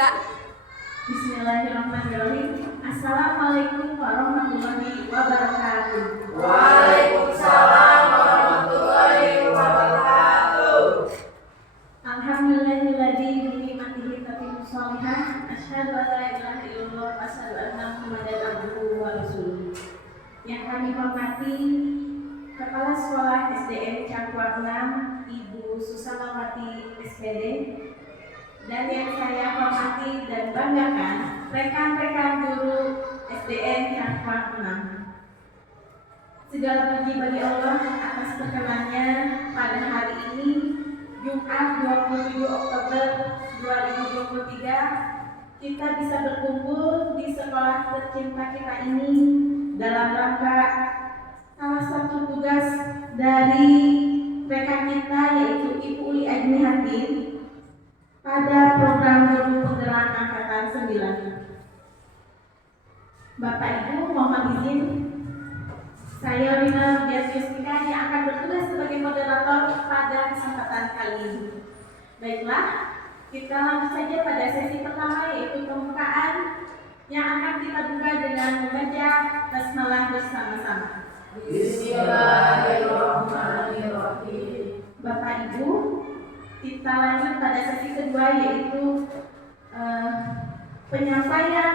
Kak. Bismillahirrahmanirrahim. Assalamualaikum warahmatullahi wabarakatuh. Waalaikumsalam warahmatullahi wabarakatuh. Alhamdulillahilladzi bi ni'matihi tatimmu shalihah. Asyhadu an la ilaha illallah wa asyhadu anna Muhammadan abduhu wa rasuluh. Yang kami hormati Kepala Sekolah SDN Cangkuang 6 Ibu Susanawati SPD, dan yang saya hormati dan banggakan rekan-rekan guru SDN Cangkuang 6. Segala puji bagi Allah atas perkenannya pada hari ini Jumat 27 Oktober 2023 kita bisa berkumpul di sekolah tercinta kita ini dalam rangka salah satu tugas dari rekan kita yaitu Ibu Uli Ajnihatin pada program guru penggerak angkatan 9. Bapak Ibu mohon izin, saya Wina Biasistika yang akan bertugas sebagai moderator pada kesempatan kali ini. Baiklah, kita langsung saja pada sesi pertama yaitu pembukaan yang akan kita buka dengan membaca basmalah bersama-sama. Bismillahirrahmanirrahim. Bapak Ibu, kita lanjut pada sesi kedua yaitu penyampaian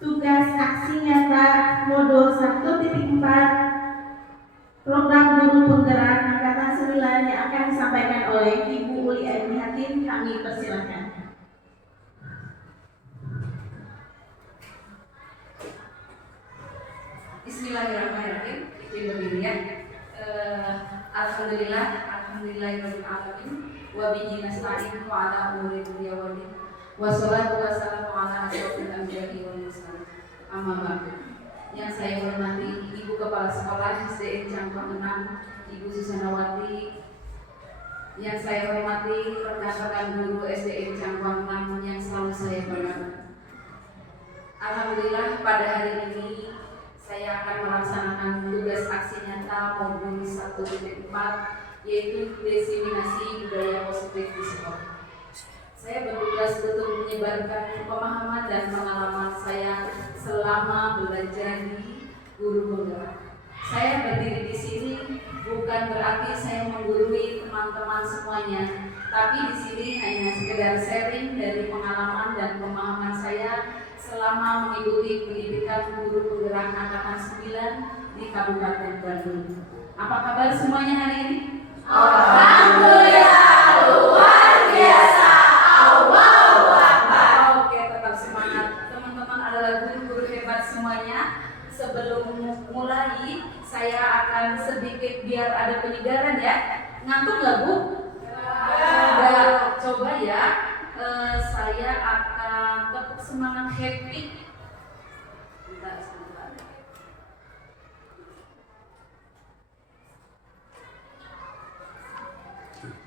tugas aksi nyata modul 1.4 program guru penggerak angkatan 9 yang akan disampaikan oleh Ibu Uli Ajnihatin. Kami persilahkan. Bismillahirrahmanirrahim. Izin berdiri ya. Alhamdulillahirabbil alamin wa bihi nasta'in wa ala umuri dunya wal din. Wassalatu wassalamu ala asyrofil anbiya'i wal mursalin. Amma ba'du. Yang saya hormati Ibu Kepala Sekolah SDN Cangkuang 6, Ibu Susanawati. Yang saya hormati rekan-rekan guru SDN Cangkuang 6 yang selalu saya banggakan. Alhamdulillah pada hari ini saya akan melaksanakan tugas aksi nyata modul 1.4 yaitu diseminasi budaya positif di sekolah. Saya bertugas untuk menyebarkan pemahaman dan pengalaman saya selama belajar di guru penggerak. Saya berdiri di sini bukan berarti saya menggurui teman-teman semuanya, tapi di sini hanya sekedar sharing dari pengalaman dan pemahaman saya selama mengikuti pendidikan guru penggerak angkatan 9 di Kabupaten Bandung. Apa kabar semuanya hari ini? Alhamdulillah luar biasa. Allahu Akbar. Oke, tetap semangat. Teman-teman adalah guru-guru hebat semuanya. Sebelum mulai, saya akan sedikit biar ada penyegaran ya. Ngantuk nggak Bu? Coba ya. Saya akan tepuk semangat happy. Sebentar.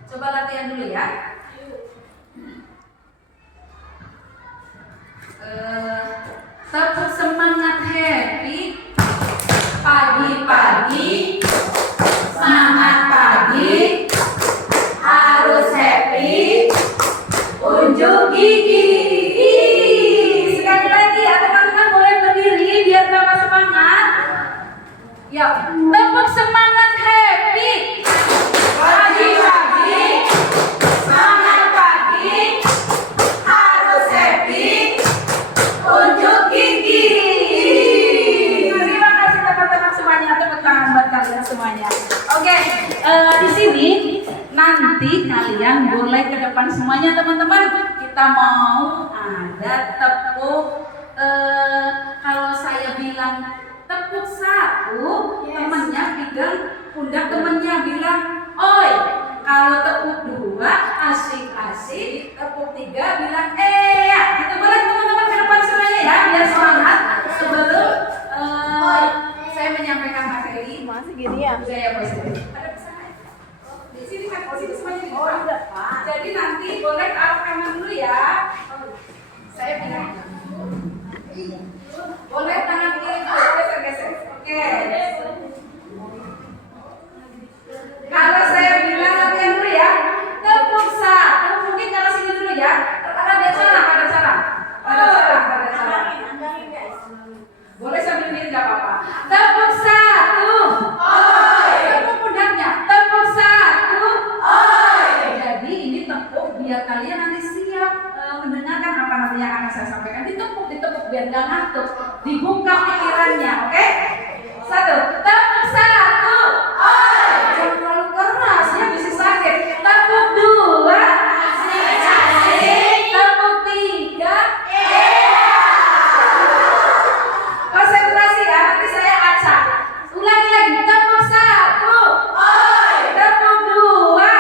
Coba latihan dulu ya. Tepuk semangat happy. Pagi-pagi semangat pagi, harus happy. Unjuk gigi. Sekali lagi, teman-teman boleh berdiri biar tambah semangat. Ya, tepuk semangat happy. Pagi-pagi, semangat pagi, harus happy. Unjuk gigi. Terima kasih teman-teman semuanya. Tepuk tangan buat kalian semuanya. Oke, di sini nanti kalian boleh ke depan semuanya teman-teman. Kita mau ada tepuk. Kalau saya bilang tepuk 1, temennya pegang pundak temennya bilang oi. Kalau tepuk 2 asik-asik. Tepuk 3 bilang ya. Gitu boleh teman-teman ke depan semuanya ya biar semangat. Sebelum saya menyampaikan materi Masih gini ya? budaya positif. Ada pesan di sini kan posisi semuanya di depan. Jadi nanti boleh ke arah kanan dulu ya. Saya bilang boleh tangan kiri dulu geser-geser. Oke. Kalau saya bilang latihan dulu ya. Tepuk 1. Mungkin kalau sini dulu ya. yang akan saya sampaikan. Ditepuk biar nggak ngantuk. Dibuka pikirannya, oke? Satu, tepuk satu. Jangan terlalu keras ya, bisa sakit. Tepuk dua. Tepuk tiga. Konsentrasi ya, nanti saya acak. Ulangi lagi, tepuk satu. Tepuk dua.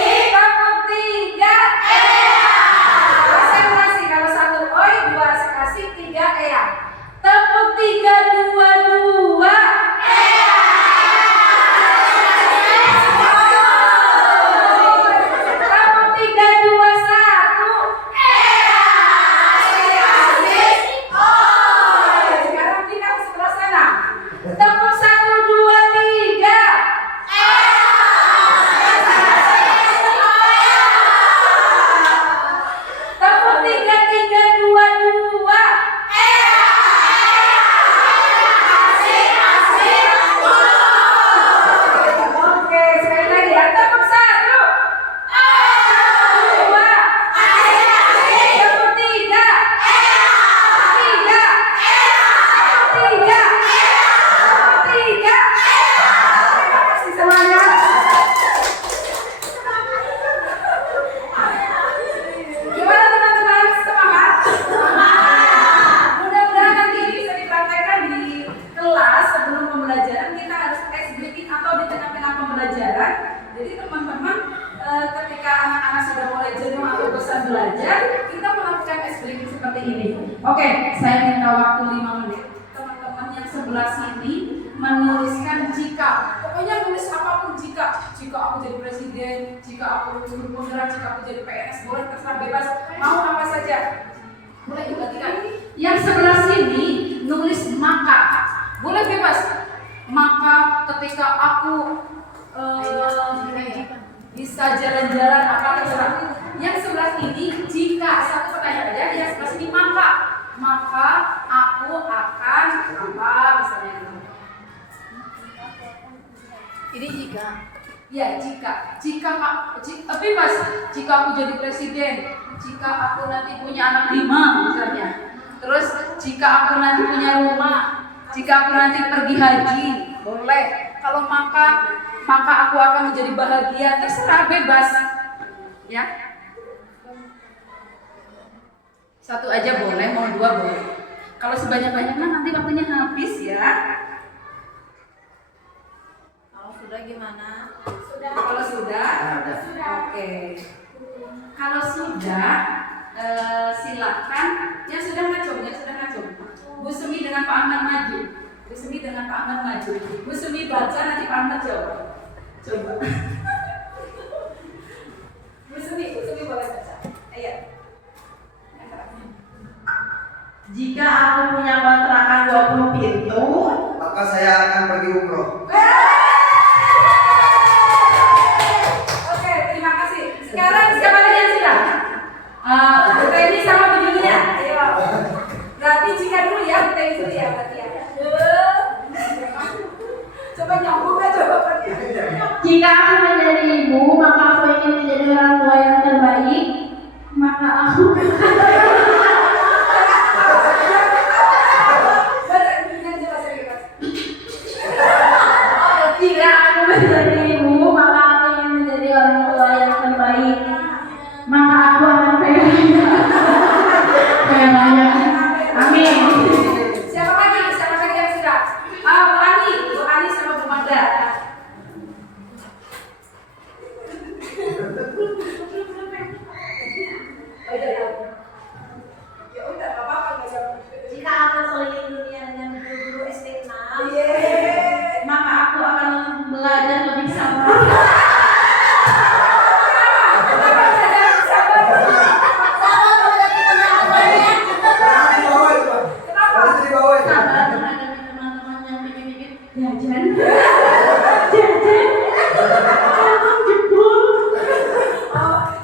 Tepuk tiga. Konsentrasi, kalau satu oi, dua asik-asik, tiga ya. Tepuk tiga, dua, dua. Tepuk tiga, dua, satu. Sekarang kita ke sebelah sana. Tepuk satu, dua, tiga. Tepuk tiga, tiga, dua, dua. Oke, sekali lagi ya. Tepuk satu. Dua. Tepuk tiga. Tiga. Tiga. Tiga. Terima kasih semuanya. Gimana teman-teman? Semangat? Mudah-mudahan nanti ini bisa dipraktekkan di kelas sebelum pembelajaran. Kita harus ice breaking atau di tengah-tengah pembelajaran. Jadi teman-teman ketika anak-anak sudah mulai jenuh atau bosan belajar, kita melakukan ice breaking seperti ini. Oke, saya minta waktu 5 menit. Teman-teman yang sebelah sini menuliskan jika. Pokoknya nulis apapun jika. Jika aku jadi presiden, jika aku guru penggerak, jika aku jadi PNS, boleh terserah bebas. Mau apa saja. Boleh dibagikan. Yang sebelah sini nulis maka. Boleh bebas. Maka ketika aku bisa jalan-jalan apa terserah. Yang sebelah sini jika, satu pertanyaan aja. Yang sebelah sini maka aku akan apa misalnya. Ini jika. Ya jika bebas. Jika aku jadi presiden, jika aku nanti punya anak 5 misalnya. Terus jika aku nanti punya rumah, jika aku nanti pergi haji, boleh. Kalau maka aku akan menjadi bahagia, terserah bebas. Ya. Satu aja boleh, mau 2 boleh. Kalau sebanyak-banyaknya nanti waktunya habis ya. Kalau sudah gimana? Kalau sudah, oke. Kalau sudah, silakan. Yang sudah ngacung. Bu Semi dengan Pak Ahmad maju. Bu Semi baca, nanti Pak Ahmad jawab. Coba. Bu Semi boleh baca. Ayo. Jika aku punya kontrakan 20 pintu, maka saya akan pergi umroh. Oke, terima kasih. Sekarang siapa lagi yang sudah? Bu Teni sama Bu Julia. Ayo. Berarti jika dulu ya, Bu Teni dulu ya, berarti ya. Coba nyambung ya jawabannya. jika aku menjadi ibu, maka aku ingin menjadi orang tua yang terbaik. Maka aku jika aku menjadi ibu, maka aku ingin menjadi orang tua yang terbaik. Maka aku akan kayak banyak. Amin. Siapa lagi yang sudah? Bu Ani sama Bu Magda. Ya udah, nggak apa-apa nggak jawab. Jika aku keliling dunia dengan guru-guru SD 6, Maka aku akan belajar lebih sabar. Jangan di bawah itu, Pak. Harus di bawah itu. Sabar menghadapi teman-teman yang pikir-pikir jajan.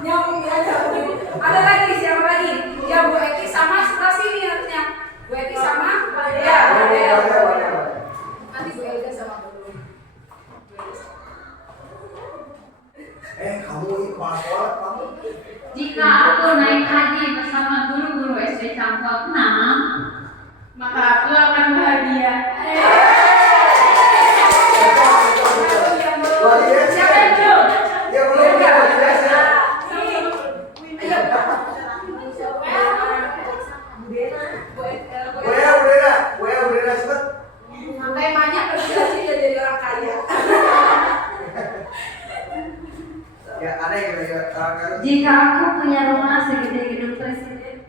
Nyambung ya, nyambung. Ada lagi, siapa lagi? Ya Bu Eki sama sebelah sini nantinya. Bu Eki sama? Ya, nanti Bu Elga sama Bu Lulu. Kamu ini kepala sekolah, kamu. Jika aku naik haji bersama guru Cangkuang 6, maka aku akan bahagia. Siapa yang belum? Ya belum biasa. Udah cepet. Temanya presentasi jadi orang kaya. Ya ada yang kira-kira. Jika aku punya rumah segede gedung presiden,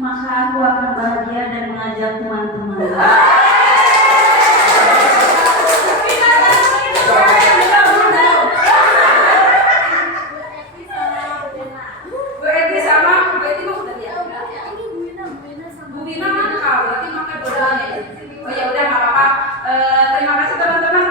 Maka aku akan bahagia dan mengajak teman-teman. Bu Eti sama Bu Eti mau udah ya? Bu Vina mangkal, berarti makan dua-duanya. Oh ya udah nggak apa-apa. Terima kasih teman-teman.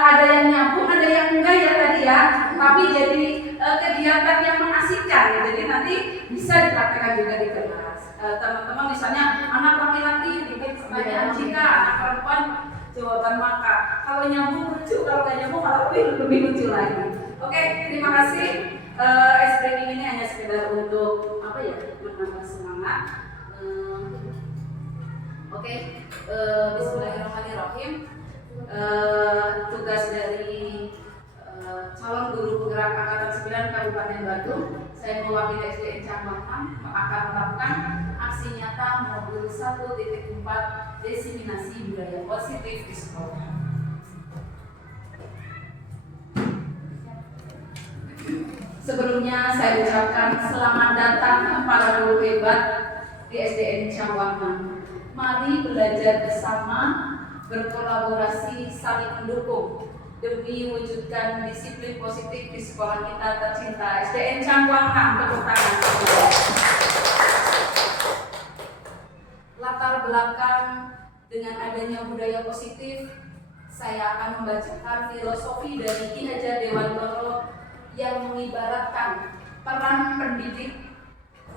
Ada yang nyambung, ada yang enggak ya tadi ya. Tapi jadi kegiatan yang mengasihkan. Jadi nanti bisa dipraktekkan juga di kelas. Teman-teman misalnya anak laki-laki bikin pertanyaan jika, anak perempuan jawaban maka. Kalau nyambung lucu, kalau nggak nyambung malah lebih lucu lagi. Oke, terima kasih. Training ini hanya sekedar untuk apa ya, menambah semangat. Oke, Bismillahirrahmanirrahim. Tugas dari calon guru penggerak angkatan 9 Kabupaten Bandung, saya mewakili SDN Cangkuang 6 akan melakukan aksi nyata modul 1.4 diseminasi budaya positif di sekolah. Sebelumnya saya ucapkan selamat datang para guru hebat di SDN Cangkuang 6. Mari belajar bersama, berkolaborasi, saling mendukung demi wujudkan disiplin positif di sekolah kita tercinta SDN Cangkuang 6. Tepuk tangan. Latar belakang dengan adanya budaya positif, saya akan membacakan filosofi dari Ki Hajar Dewantoro yang mengibaratkan peran pendidik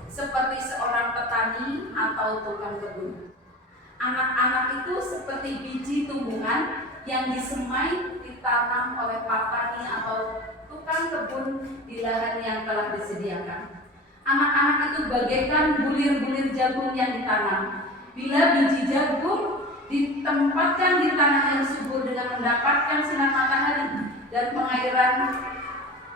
seperti seorang petani atau tukang kebun. Anak-anak itu seperti biji tumbuhan yang disemai ditanam oleh petani atau tukang kebun di lahan yang telah disediakan. Anak-anak itu bagaikan bulir-bulir jagung yang ditanam. Bila biji jagung ditempatkan di tanah yang subur dengan mendapatkan sinar matahari dan pengairan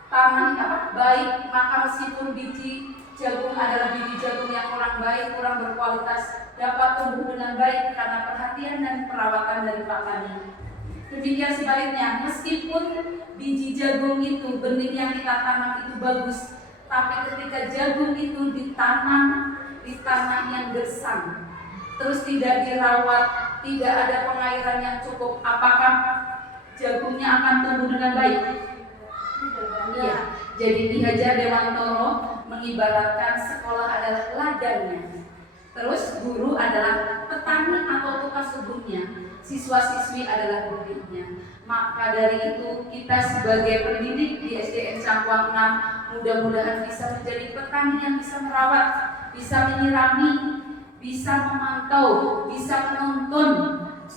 tanah baik, maka meskipun biji jagung adalah biji jagung yang kurang baik, kurang berkualitas, dapat tumbuh dengan baik karena perhatian dan perawatan dari petani. Demikian sebaliknya, meskipun biji jagung itu, benih yang kita tanam itu bagus, tapi ketika jagung itu ditanam di tanah yang gersang, terus tidak dirawat, tidak ada pengairan yang cukup, apakah jagungnya akan tumbuh dengan baik? Iya. Jadi Ki Hajar Dewantoro mengibaratkan sekolah adalah ladangnya, terus guru adalah petani atau tukang kebunnya, siswa-siswi adalah muridnya. Maka dari itu kita sebagai pendidik di SDN Cangkuang 6 mudah-mudahan bisa menjadi petani yang bisa merawat, bisa menyirami, bisa memantau, bisa menuntun,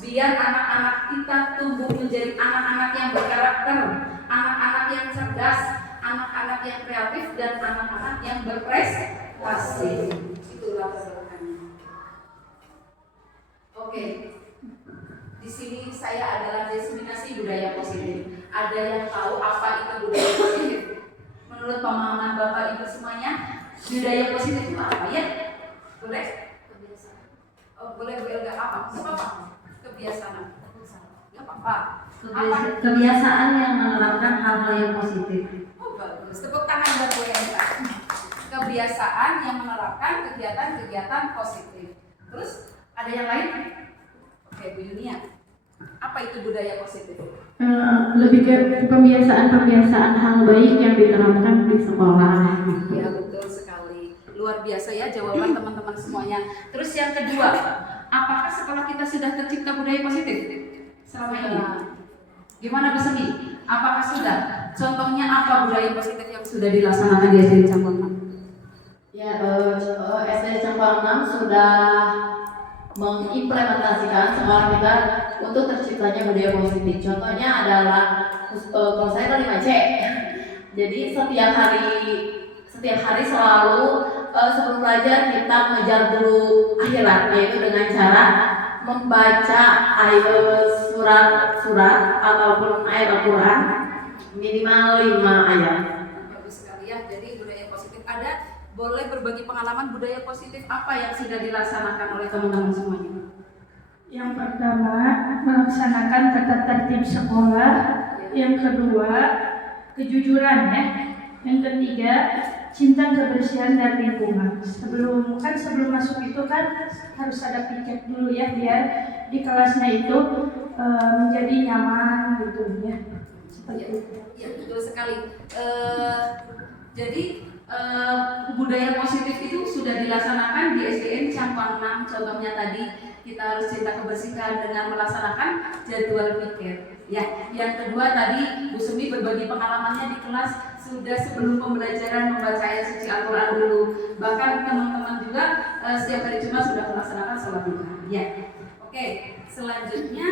biar anak-anak kita tumbuh menjadi anak-anak yang berkarakter, anak-anak yang cerdas, anak-anak yang kreatif, dan anak-anak yang berprestasi. Itulah belakangnya. Oke, di sini saya adalah diseminasi budaya positif. Ada yang tahu apa itu budaya positif? Menurut pemahaman Bapak Ibu semuanya, budaya positif itu apa ya? Boleh? Kebiasaan. Oh, boleh enggak apa? Enggak apa-apa. Kebiasaan. Enggak apa-apa. kebiasaan yang menerapkan hal-hal yang positif. Oh bagus, tepuk tangan buat Bu Hendra. Kebiasaan yang menerapkan kegiatan-kegiatan positif. Terus ada yang lain? Oke, Bu Yunia. Apa itu budaya positif? Lebih ke pembiasaan-pembiasaan hal baik yang diterapkan di sekolah. Iya betul sekali. Luar biasa ya jawaban teman-teman semuanya. Terus yang kedua, apakah sekolah kita sudah tercipta budaya positif selama ini? Gimana Bu Semi? Apakah sudah? Contohnya apa budaya positif yang sudah dilaksanakan di SDN Cangkuang 6? Ya, SDN Cangkuang 6 sudah mengimplementasikan sekolah kita untuk terciptanya budaya positif. Contohnya adalah kalau saya kan 5C. Jadi setiap hari setiap hari selalu sebelum belajar kita mengejar dulu akhirat, yaitu dengan cara membaca surat-surat ataupun ayat Al-Quran minimal 5 ayat. Bagus sekali ya. Jadi budaya positif ada. Boleh berbagi pengalaman budaya positif apa yang sudah dilaksanakan oleh teman-teman semuanya? Yang pertama, melaksanakan tata tertib sekolah. Yang kedua, kejujuran ya. Yang ketiga, cinta kebersihan dan lingkungan. Sebelum masuk itu kan harus ada piket dulu ya, biar di kelasnya itu menjadi nyaman gitu ya. Seperti itu. Ya, betul sekali. Jadi budaya positif itu sudah dilaksanakan di SDN Campang 6. Contohnya tadi kita harus cinta kebersihan dengan melaksanakan jadwal piket. Ya, yang kedua tadi Bu Sumi berbagi pengalamannya di kelas sudah sebelum pembelajaran membaca ayat suci Al-Quran dulu. Bahkan teman-teman juga setiap hari Jumat sudah melaksanakan sholat duha. Ya, oke. Selanjutnya,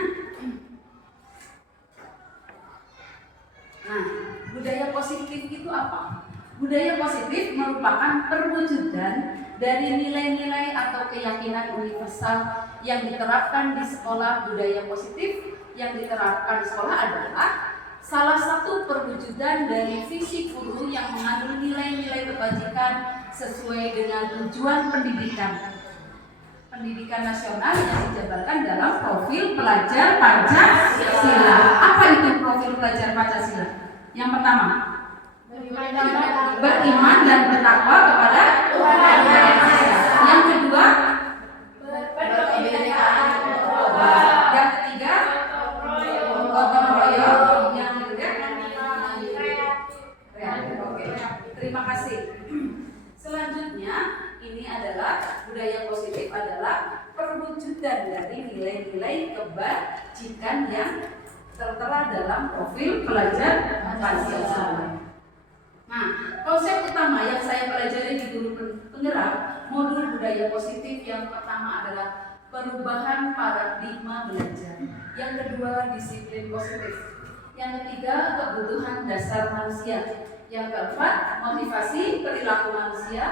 nah, budaya positif itu apa? Budaya positif merupakan perwujudan dari nilai-nilai atau keyakinan universal yang diterapkan di sekolah. Budaya positif yang diterapkan di sekolah adalah salah satu perwujudan dari visi guru yang mengandung nilai-nilai kebajikan sesuai dengan tujuan pendidikan nasional yang dijabarkan dalam profil pelajar Pancasila. Apa itu profil pelajar Pancasila? Yang pertama, beriman dan bertakwa kepada Tuhan Yang Maha Esa. Yang kedua, yang ketiga, gotong royong. Yang ketiga, oke. Terima kasih. Selanjutnya, ini adalah budaya positif adalah perwujudan dari nilai-nilai kebajikan yang tertera dalam profil pelajar Pancasila. Nah, konsep utama yang saya pelajari di guru penggerak modul budaya positif yang pertama adalah perubahan paradigma belajar. Yang kedua, disiplin positif. Yang ketiga, kebutuhan dasar manusia. Yang keempat, motivasi perilaku manusia.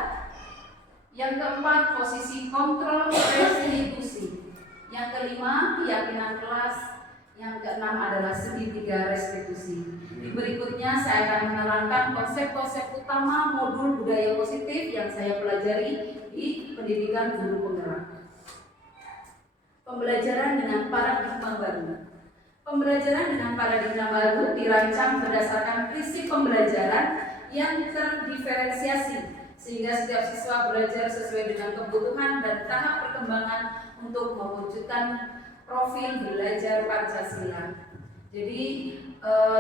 Yang keempat, posisi kontrol restitusi. Yang kelima, keyakinan kelas. Yang keenam adalah segitiga restitusi. Di berikutnya saya akan menerangkan konsep-konsep utama modul budaya positif yang saya pelajari di pendidikan guru penggerak. Pembelajaran dengan paradigma baru. Pembelajaran dengan paradigma baru dirancang berdasarkan prinsip pembelajaran yang terdiferensiasi sehingga setiap siswa belajar sesuai dengan kebutuhan dan tahap perkembangan untuk mewujudkan profil belajar Pancasila. Jadi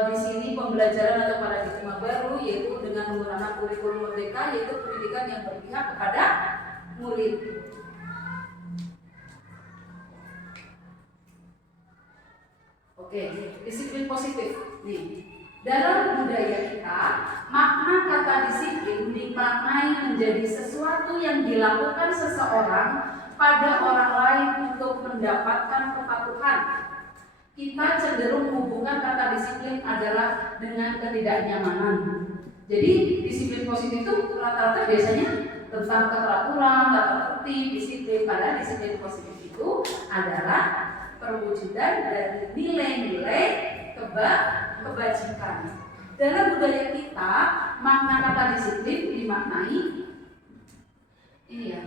di sini pembelajaran atau paradigma baru yaitu dengan menggunakan kurikulum merdeka, yaitu pendidikan yang berpihak kepada murid. Oke, disiplin positif. Nih, dalam budaya kita, makna kata disiplin dimaknai menjadi sesuatu yang dilakukan seseorang pada orang lain untuk mendapatkan kepatuhan. Kita cenderung menghubungkan kata disiplin adalah dengan ketidaknyamanan. Jadi disiplin positif itu rata-rata biasanya tentang keteraturan, tata tertib, disiplin. Padahal disiplin positif itu adalah perwujudan dari nilai-nilai kebajikan. Dalam budaya kita, makna kata disiplin dimaknai ini ya.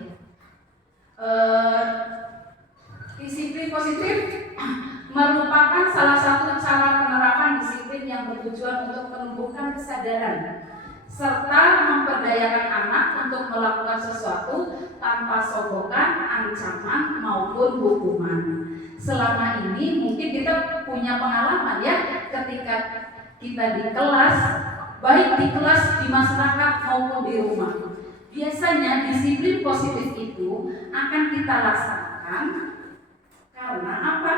Disiplin positif merupakan salah satu cara penerapan disiplin yang bertujuan untuk menumbuhkan kesadaran serta memperdayakan anak untuk melakukan sesuatu tanpa sogokan, ancaman maupun hukuman. Selama ini mungkin kita punya pengalaman ya, ketika kita di kelas, baik di kelas, di masyarakat maupun di rumah. Biasanya disiplin positif itu akan kita laksanakan karena apa?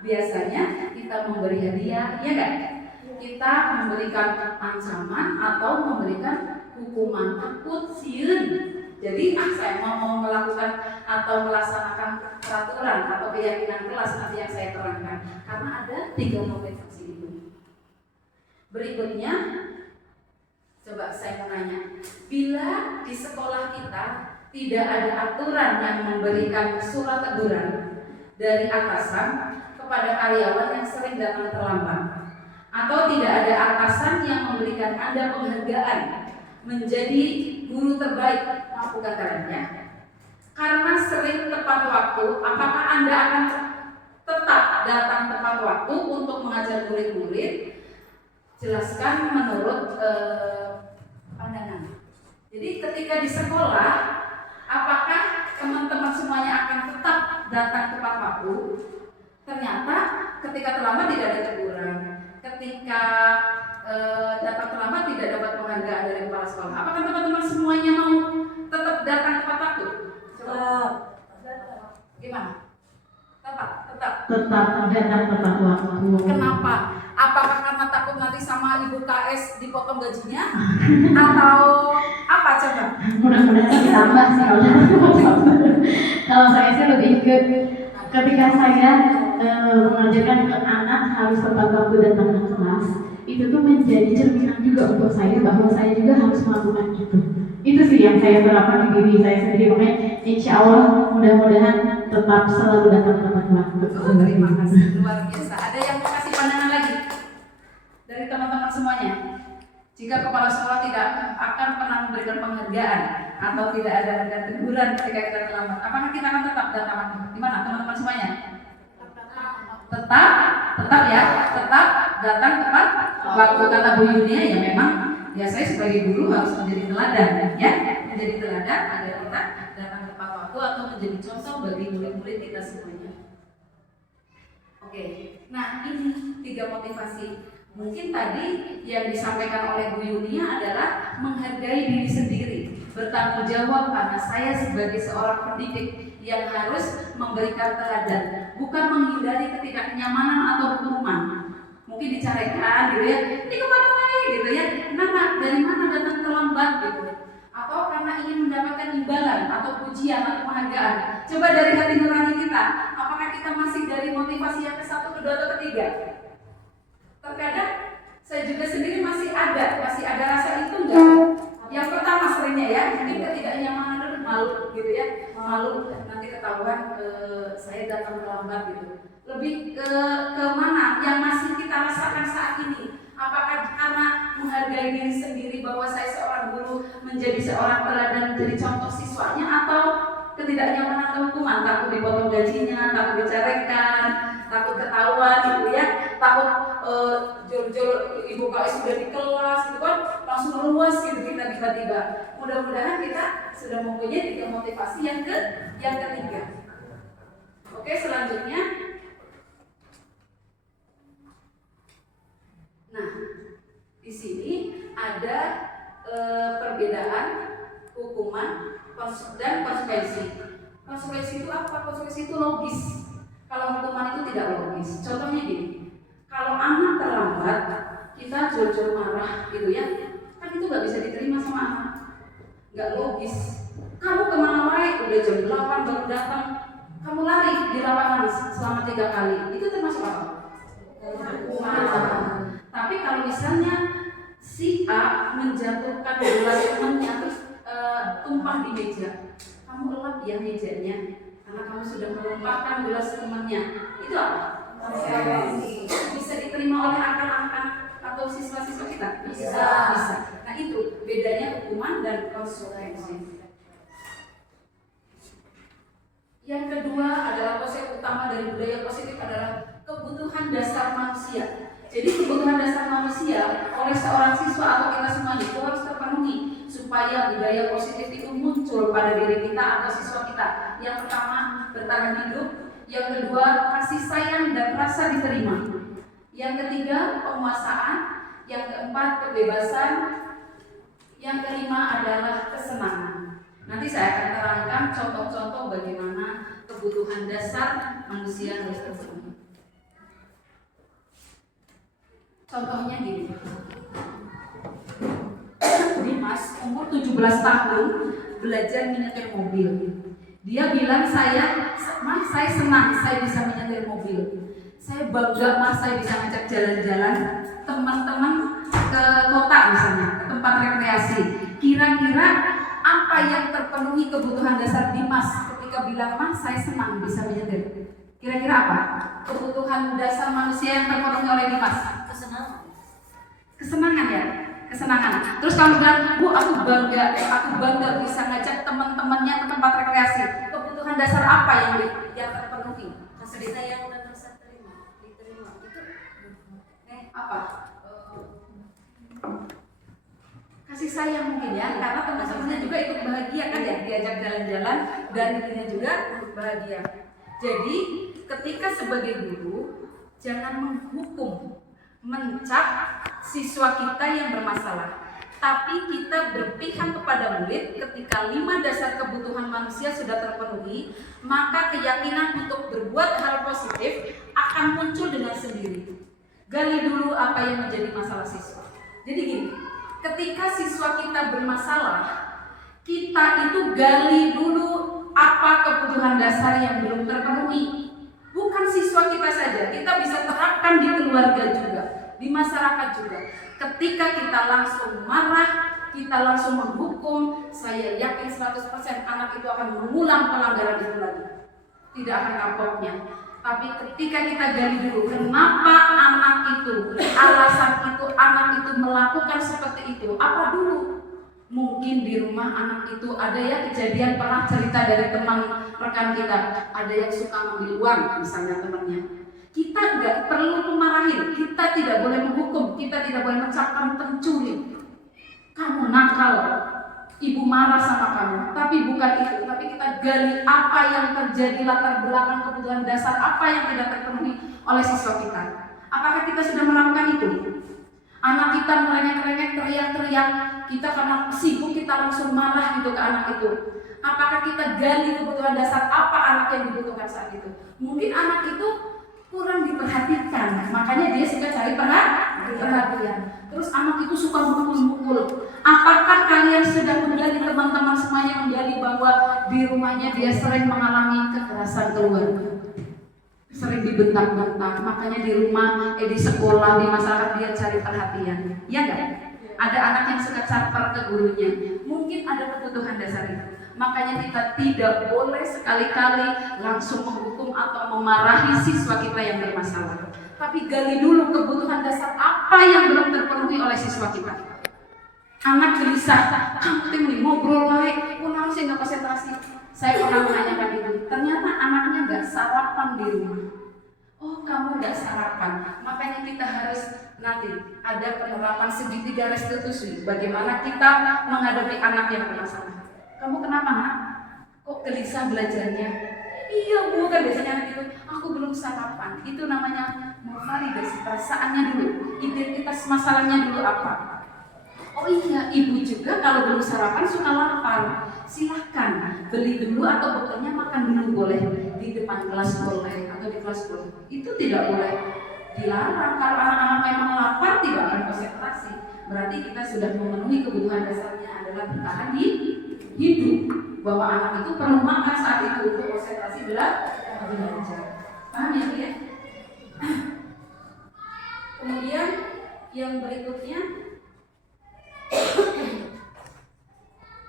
Biasanya kita memberi hadiah, ya kan? Kita memberikan ancaman atau memberikan hukuman takut sieun. Jadi saya mau melakukan atau melaksanakan peraturan atau keyakinan kelas nanti yang saya terangkan. Karena ada 3 motivasi itu. Berikutnya, coba saya mau nanya, bila di sekolah kita tidak ada aturan yang memberikan surat teguran dari atasan kepada karyawan yang sering datang terlambat, atau tidak ada atasan yang memberikan Anda penghargaan menjadi guru terbaik. Maafkan kalian, karena sering tepat waktu. Apakah Anda akan tetap datang tepat waktu untuk mengajar murid-murid? Jelaskan menurut pandangan. Jadi ketika di sekolah, apakah teman-teman semuanya akan tetap datang tepat waktu? Ternyata ketika terlambat tidak ada teguran. Ketika datang terlambat tidak dapat penghargaan dari kepala sekolah. Apakah teman-teman semuanya mau tetap datang tepat waktu? Coba. Gimana? Tetap. Tetap datang tepat waktu. Kenapa? Apakah karena takut nanti sama ibu KS dipotong gajinya? Atau apa coba? Mudah-mudahan ditambah sih kalau saya sih lebih ke ketika saya mengajarkan ke anak harus tepat waktu datang ke kelas, itu tuh menjadi cerminan juga untuk saya bahwa saya juga harus melakukan itu sih yang saya terapkan di diri saya sendiri. Makanya insya Allah mudah-mudahan tetap selalu datang tepat waktu. Terima kasih, luar biasa. Ada yang mau kasih pandangan lagi dari teman-teman semuanya? Jika kepala sekolah tidak akan pernah memberikan penghargaan atau tidak ada teguran ketika kita terlambat, apakah kita akan tetap datang? Gimana teman-teman semuanya? Tetap ya, tetap datang tepat waktu. Kata Bu Yunia, ya memang ya saya sebagai guru harus menjadi teladan, ya, menjadi teladan agar kita datang tepat waktu atau menjadi contoh bagi murid-murid kita semuanya. Oke, nah ini 3 motivasi. Mungkin tadi yang disampaikan oleh Bu Yunia adalah menghargai diri sendiri, bertanggung jawab karena saya sebagai seorang pendidik yang harus memberikan teladan, bukan menghindari ketidaknyamanan atau hukuman. Mungkin dicarikan gitu ya, ini kemana baik gitu ya, kenapa, dari mana datang terlambat gitu, atau karena ingin mendapatkan imbalan atau pujian atau penghargaan. Coba dari hati nurani kita, apakah kita masih dari motivasi yang ke-1, ke-2, atau ke-3? Terkadang saya juga sendiri masih ada rasa itu enggak? Yang pertama seringnya ya, mungkin ketidaknyamanan dan malu gitu ya, malu nanti ketahuan saya datang terlambat gitu. Lebih ke mana yang masih kita rasakan saat ini? Apakah karena menghargai diri sendiri bahwa saya seorang guru menjadi seorang teladan, menjadi contoh siswanya, atau ketidaknyamanan atau hukuman, takut dipotong gajinya, takut diceraikan, takut ketahuan gitu ya, takut jol-jol ibu KS sudah di kelas gitu kan, langsung meluas gitu kita tiba-tiba. Mudah-mudahan kita sudah mempunyai 3 motivasi yang ketiga. Oke, selanjutnya. Nah, di sini ada perbedaan hukuman dan konsekuensi. Konsekuensi itu apa? Konsekuensi itu logis. Kalau hukuman itu tidak logis. Contohnya gini, kalau anak terlambat, kita jor-jor marah gitu ya, kan itu nggak bisa diterima sama anak, nggak logis. Kamu kemana wae? Udah jam 8 baru datang. Kamu lari di lapangan selama 3 kali. Itu termasuk apa? Tapi kalau misalnya si A menjatuhkan gelas temannya terus tumpah di meja, kamu elap ya mejanya karena kamu sudah menumpahkan gelas temannya, itu apa? Bisa diterima oleh anak-anak atau siswa-siswa kita? Bisa. Nah itu bedanya hukuman dan konsekuensi. Yang kedua adalah konsep utama dari budaya positif adalah kebutuhan dasar manusia. Jadi kebutuhan dasar manusia oleh seorang siswa atau kita semuanya itu harus terpenuhi supaya budaya positif itu muncul pada diri kita atau siswa kita. Yang pertama, bertahan hidup. Yang kedua, kasih sayang dan rasa diterima. Yang ketiga, penguasaan. Yang keempat, kebebasan. Yang kelima adalah kesenangan. Nanti saya akan terangkan contoh-contoh bagaimana kebutuhan dasar manusia harus terpenuhi. Contohnya gini, Dimas umur 17 tahun belajar menyetir mobil. Dia bilang saya senang saya bisa menyetir mobil. Saya bangga mas saya bisa ngajak jalan-jalan teman-teman ke kota misalnya, ke tempat rekreasi. Kira-kira apa yang terpenuhi kebutuhan dasar Dimas ketika bilang, "Mas, saya senang bisa menyetir"? Kira-kira apa kebutuhan dasar manusia yang terpenuhi oleh Dimas? Kesenangan ya, kesenangan. Terus kalau bilang, "Bu, aku bangga bisa ngajak teman-temannya ke tempat rekreasi." Kebutuhan dasar apa yang terpenuhi? Kasih sayang dan rasa diterima itu Apa? Kasih sayang mungkin ya, karena teman-temannya juga ikut bahagia kan ya, diajak jalan-jalan dan dirinya juga ikut bahagia. Jadi ketika sebagai guru jangan menghukum, mencap siswa kita yang bermasalah, tapi kita berpihak kepada murid. Ketika 5 dasar kebutuhan manusia sudah terpenuhi, maka keyakinan untuk berbuat hal positif akan muncul dengan sendiri. Gali dulu apa yang menjadi masalah siswa. Jadi gini, ketika siswa kita bermasalah, kita itu gali dulu apa kebutuhan dasar yang belum terpenuhi. Bukan siswa kita saja, kita bisa terapkan di keluarga juga, di masyarakat juga. Ketika kita langsung marah, kita langsung menghukum, saya yakin 100% anak itu akan mengulang pelanggaran itu lagi. Tidak akan kapoknya. Tapi ketika kita gali dulu, kenapa anak itu, alasan itu anak itu melakukan seperti itu, apa dulu? Mungkin di rumah anak itu ada ya kejadian, pernah cerita dari teman rekan kita, ada yang suka ngambil uang misalnya temannya. Kita nggak perlu memarahin, kita tidak boleh menghukum, kita tidak boleh mencapkan pencuri. Kamu nakal, ibu marah sama kamu, tapi bukan itu. Tapi kita gali apa yang terjadi, latar belakang kebutuhan dasar apa yang tidak terpenuhi oleh siswa kita. Apakah kita sudah melakukan itu? Anak kita merengek-rengek, teriak-teriak, kita karena sibuk kita langsung marah gitu ke anak itu. Apakah kita gali kebutuhan dasar apa anak yang dibutuhkan saat itu? Mungkin anak itu kurang diperhatikan, makanya dia suka cari perhatian. Terus anak itu suka mukul-mukul. Apakah kalian sudah menggali, teman-teman semuanya menggali bahwa di rumahnya dia sering mengalami kekerasan keluarga, sering dibentak-bentak, makanya di rumah, di sekolah, di masyarakat dia cari perhatian, ya enggak? Ada anak yang suka caper ke gurunya, mungkin ada kebutuhan dasar itu. Makanya kita tidak boleh sekali-kali langsung menghukum atau memarahi siswa kita yang bermasalah. Tapi gali dulu kebutuhan dasar apa yang belum terpenuhi oleh siswa kita. Anak gelisah, kamu tim ngobrol wae, kenapa sih nggak konsentrasi? Saya pernah menanyakan itu, ternyata anaknya nggak sarapan di rumah. Oh, kamu nggak sarapan, makanya kita harus nanti ada penerapan segitiga restitusi. Bagaimana kita menghadapi anak yang bermasalah? Kamu kenapa nak? Kok gelisah belajarnya? Iya bu, kan biasanya anak itu, aku belum sarapan. Itu namanya memvalidasi perasaannya dulu, identitas masalahnya dulu apa. Oh iya, ibu juga kalau belum sarapan suka lapar. Silahkan beli dulu atau bekalnya makan dulu boleh, di depan kelas boleh atau di kelas boleh. Itu tidak boleh dilarang. Kalau anak-anak memang lapar tidak akan konsentrasi, berarti kita sudah memenuhi kebutuhan dasarnya adalah bertahan hidup. Bahwa anak itu perlu makan saat itu untuk konsentrasi belajar. Paham ya Bu ya? Kemudian yang berikutnya,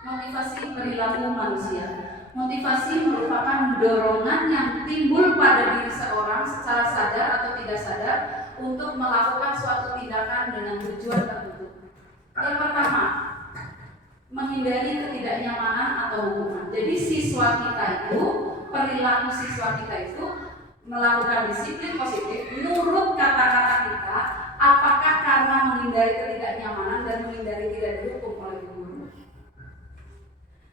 motivasi perilaku manusia. Motivasi merupakan dorongan yang timbul pada diri seorang secara sadar atau tidak sadar untuk melakukan suatu tindakan dengan tujuan tertentu. Yang pertama, menghindari ketidaknyamanan atau hukuman. Jadi siswa kita itu, perilaku siswa kita itu melakukan disiplin positif menurut kata-kata kita, apakah karena menghindari ketidaknyamanan dan menghindari tidak dihukum oleh guru.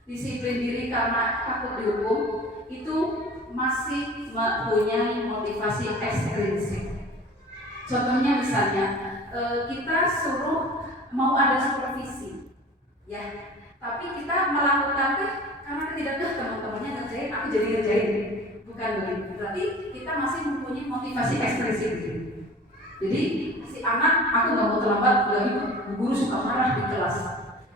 Disiplin diri karena takut dihukum itu masih mempunyai motivasi ekstrinsik. Contohnya misalnya kita suruh mau ada supervisi, ya, tapi kita melakukan karena tidak teman-temannya ngerjain, aku jadi ngerjain, bukan begitu. Berarti kita masih mempunyai motivasi ekstrinsik. Jadi si anak, aku nggak mau terlambat, lagi guru suka marah di kelas.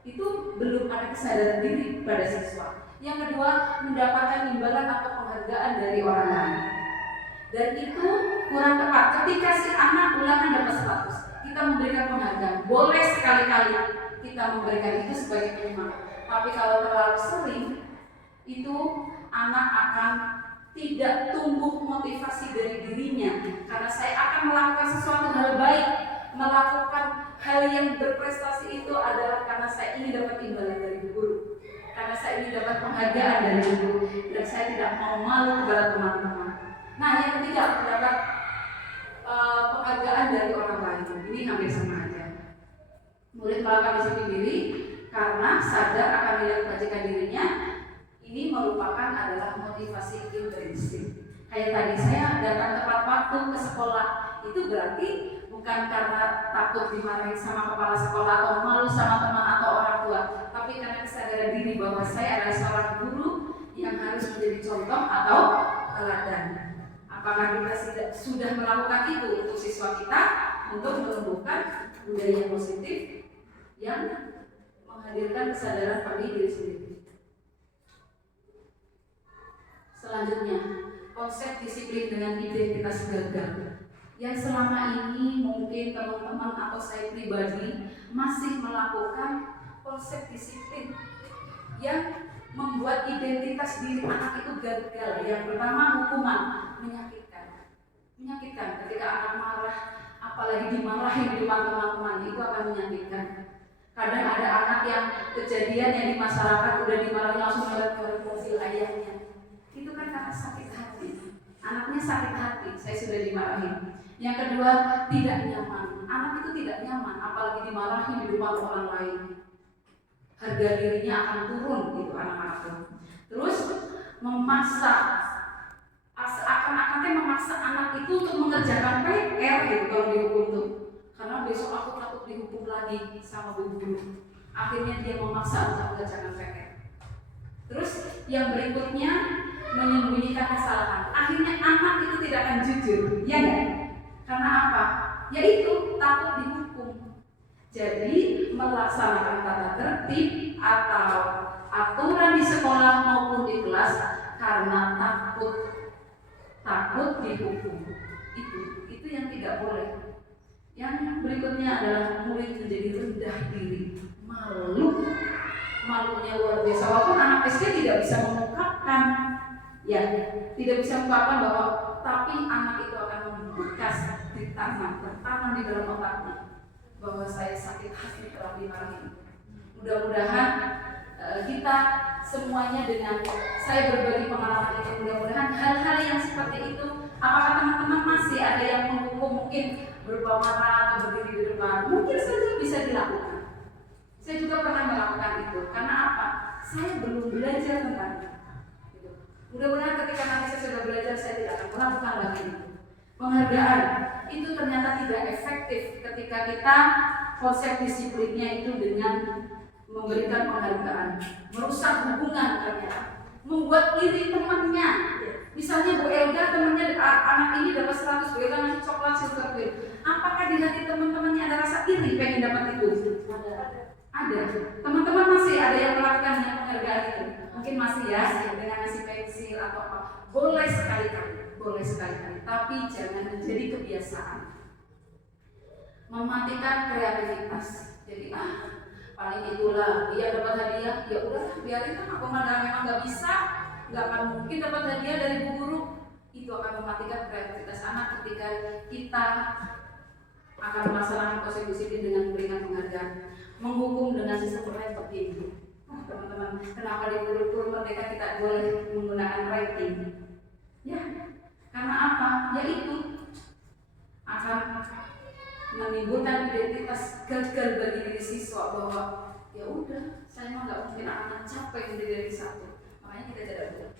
Itu belum ada kesadaran diri pada siswa. Yang kedua, mendapatkan imbalan atau penghargaan dari orang lain. Dan itu kurang tepat. Ketika si anak ulangan dapat 100, kita memberikan penghargaan. Boleh sekali-kali, kita memberikan itu sebagai penyemangat. Tapi kalau terlalu sering, itu anak akan tidak tumbuh motivasi dari dirinya, karena saya akan melakukan sesuatu hal baik, melakukan hal yang berprestasi itu adalah karena saya ingin dapat imbalan dari guru, karena saya ingin dapat penghargaan dari guru, dan saya tidak mau malu kepada teman-teman. Nah, yang ketiga, dapat penghargaan dari orang lain. Ini hampir sama aja. Murid melakukan disiplin diri karena sadar akan nilai kebajikan dirinya. Ini merupakan adalah motivasi intrinsik. Kayak tadi saya datang tepat waktu ke sekolah, itu berarti bukan karena takut dimarahin sama kepala sekolah atau malu sama teman atau orang tua, tapi karena kesadaran diri bahwa saya adalah seorang guru yang harus menjadi contoh atau teladan. Apakah kita sudah melakukan itu untuk siswa kita untuk menumbuhkan budaya positif yang menghadirkan kesadaran pada diri sendiri? Selanjutnya, konsep disiplin dengan identitas gagal. Yang selama ini mungkin teman-teman atau saya pribadi masih melakukan konsep disiplin yang membuat identitas diri anak itu gagal. Yang pertama, hukuman, menyakitkan ketika anak marah, apalagi dimarahin di depan teman-teman, itu akan menyakitkan. Kadang ada anak yang kejadian yang di masyarakat udah dimarahin langsung lewat mobil ayahnya. Itu kan karena sakit hati. Anaknya sakit hati, saya sudah dimarahin. Yang kedua, tidak nyaman. Anak itu tidak nyaman, apalagi dimarahin di depan orang lain. Harga dirinya akan turun gitu anak-anak itu. Terus memaksa, seakan-akan memaksa anak itu untuk mengerjakan PR gitu kalau dihukum tuh. Karena besok aku takut dihukum lagi sama bu guru. Akhirnya dia memaksa untuk mengerjakan PR. Terus yang berikutnya, menyembunyikan kesalahan. Akhirnya anak itu tidak akan jujur, ya enggak? Karena apa? Yaitu takut dihukum. Jadi melaksanakan tata tertib atau aturan di sekolah maupun di kelas karena takut dihukum. Itu yang tidak boleh. Yang berikutnya adalah murid menjadi rendah diri, malunya luar biasa. Walaupun anak SD tidak bisa mengungkapkan, tidak bisa mengungkapkan bahwa, tapi anak itu akan membekas tertanam di dalam otaknya bahwa saya sakit hati telah dimarahin. Mudah-mudahan kita semuanya dengan saya berbagi pengalaman ini, mudah-mudahan hal-hal yang seperti itu, apakah teman-teman masih ada yang menghukum mungkin berupa marah atau berdiri di depan, mungkin saja bisa dilakukan. Saya juga pernah melakukan itu. Karena apa? Saya belum belajar tentang itu. Mudah-mudahan ketika nanti saya sudah belajar, saya tidak akan melakukan lagi itu. Penghargaan itu ternyata tidak efektif ketika kita konsep disiplinnya itu dengan memberikan penghargaan, merusak hubungan ternyata, membuat iri temannya. Misalnya Bu Elga temannya anak ini dapat 100, Bu Elga ngasih coklat silver wheel. Apakah di hati teman-temannya ada rasa iri pengen dapat itu? Ada. Teman-teman masih ada yang melakukan yang penghargaan itu? Mungkin masih ya, dengan ngasih pensil atau apa. Boleh sekali-kali, tapi jangan menjadi kebiasaan. Mematikan kreativitas. Jadi paling itulah dia dapat hadiah, ya udah biarin kan, aku memang nggak bisa, nggak akan mungkin dapat hadiah dari bu guru. Itu akan mematikan kreativitas anak ketika kita akan melaksanakan konsep disiplin dengan memberikan penghargaan. Menghukum dengan sistem ranking. Teman-teman, kenapa di kurikulum merdeka kita boleh menggunakan ranking? Ya, karena apa? Yaitu akan menimbulkan identitas gagal bagi diri siswa bahwa ya udah, saya mah nggak mungkin akan mencapai menjadi dari satu. Makanya kita tidak boleh.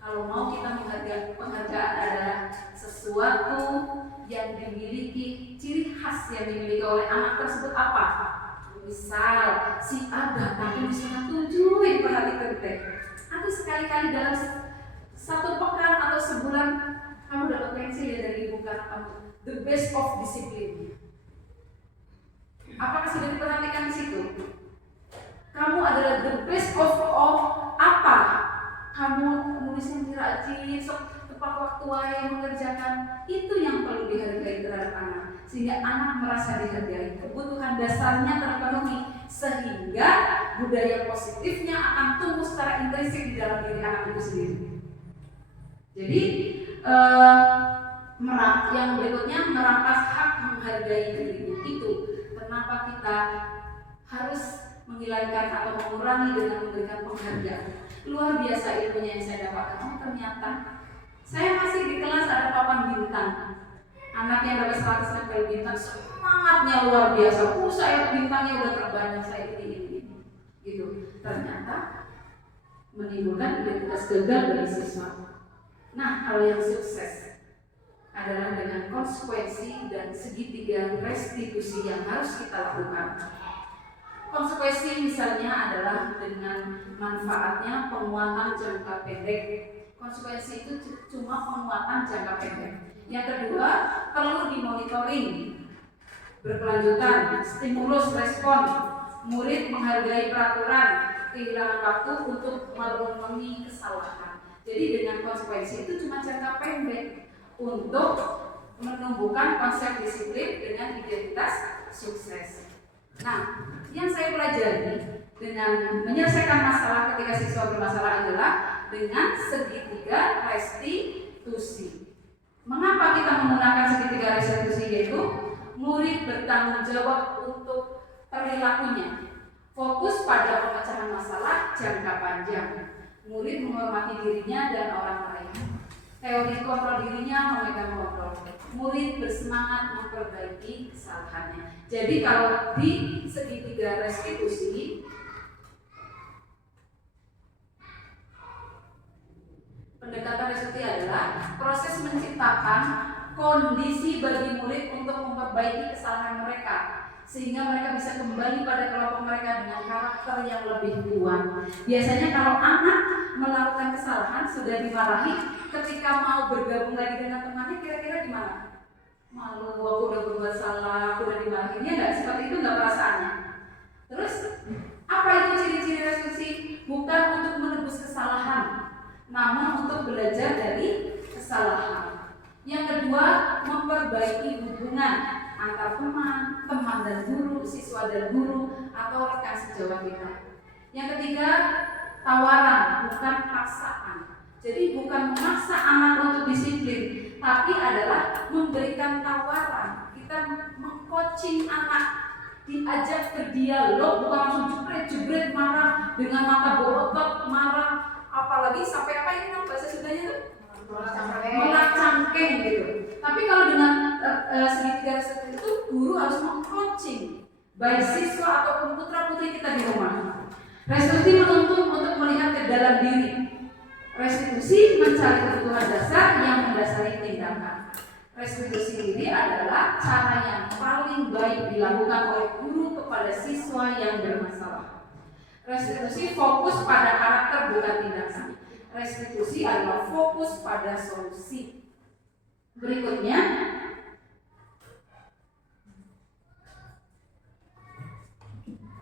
Kalau mau kita menghargai, penghargaan adalah sesuatu yang dimiliki, ciri khas yang dimiliki oleh anak tersebut apa? Misal, si A datang di sana 7 perhatikan teh. Atau sekali-kali dalam satu pekan atau sebulan kamu dapat pensil ya dari ibu karena kamu the best of discipline. Apakah sudah diperhatikan di situ? Kamu adalah the best of apa? Kamu nulisnya rajin, tepat waktu yang mengerjakan. Itu yang perlu dihargai terhadap anak, sehingga anak merasa dihargai. Kebutuhan dasarnya terpenuhi sehingga budaya positifnya akan tumbuh secara intrinsik di dalam diri anak itu sendiri. Jadi yang berikutnya merampas hak menghargai dirinya. Itu kenapa kita harus menghilangkan atau mengurangi dengan memberikan penghargaan. Luar biasa ilmunya yang saya dapatkan. Oh ternyata saya masih di kelas ada papan bintang. Anak yang dapat 100 nempel bintang semangatnya luar biasa. Saya bintangnya udah terbanyak, saya ini. Gitu. Ternyata menimbulkan identitas gagal dari siswa. Nah, kalau yang sukses adalah dengan konsekuensi dan segitiga restitusi yang harus kita lakukan. Konsekuensi misalnya adalah dengan manfaatnya penguatan jangka pendek. Konsekuensi itu cuma penguatan jangka pendek. Yang kedua, perlu dimonitoring berkelanjutan, stimulus respon, murid menghargai peraturan, kehilangan waktu untuk merenungi kesalahan. Jadi dengan konsekuensi itu cuma jangka pendek untuk menumbuhkan konsep disiplin dengan identitas sukses. Nah, yang saya pelajari dengan menyelesaikan masalah ketika siswa bermasalah adalah dengan segitiga restitusi. Mengapa kita menggunakan segitiga restitusi? Yaitu murid bertanggung jawab untuk perilakunya, fokus pada pemecahan masalah jangka panjang. Murid menghormati dirinya dan orang lain. Teori kontrol dirinya memegang kontrol. Murid bersemangat memperbaiki kesalahannya. Jadi kalau di segitiga restitusi, pendekatan restitusi adalah proses menciptakan kondisi bagi murid untuk memperbaiki kesalahan mereka, sehingga mereka bisa kembali pada kelompok mereka dengan karakter yang lebih kuat. Biasanya kalau anak melakukan kesalahan sudah dimarahi, ketika mau bergabung lagi dengan temannya kira-kira gimana? Malu, aku udah berbuat salah, aku udah dimarahin. Ya nggak, seperti itu nggak perasaannya. Terus apa itu ciri-ciri restitusi? Bukan untuk menebus kesalahan, namun untuk belajar dari kesalahan. Yang kedua, memperbaiki hubungan antar teman dan guru, siswa dan guru, atau rekan sejawat kita. Yang ketiga, tawaran, bukan paksaan. Jadi bukan memaksa anak untuk disiplin, tapi adalah memberikan tawaran. Kita meng-coaching anak, diajak berdialog, bukan langsung jebret marah dengan mata berotot, marah, apalagi sampai apa ini bahasa Sundanya tuh? Melak cangkeng gitu. Tapi kalau dengan segitiga restitusi itu guru harus meng-coaching baik siswa ataupun putra-putri kita di rumah. Restitusi menuntut untuk melihat ke dalam diri. Restitusi mencari kebutuhan dasar yang mendasari tindakan. Restitusi ini adalah cara yang paling baik dilakukan oleh guru kepada siswa yang bermasalah. Restitusi fokus pada karakter bukan tindakan. Restitusi adalah fokus pada solusi. Berikutnya,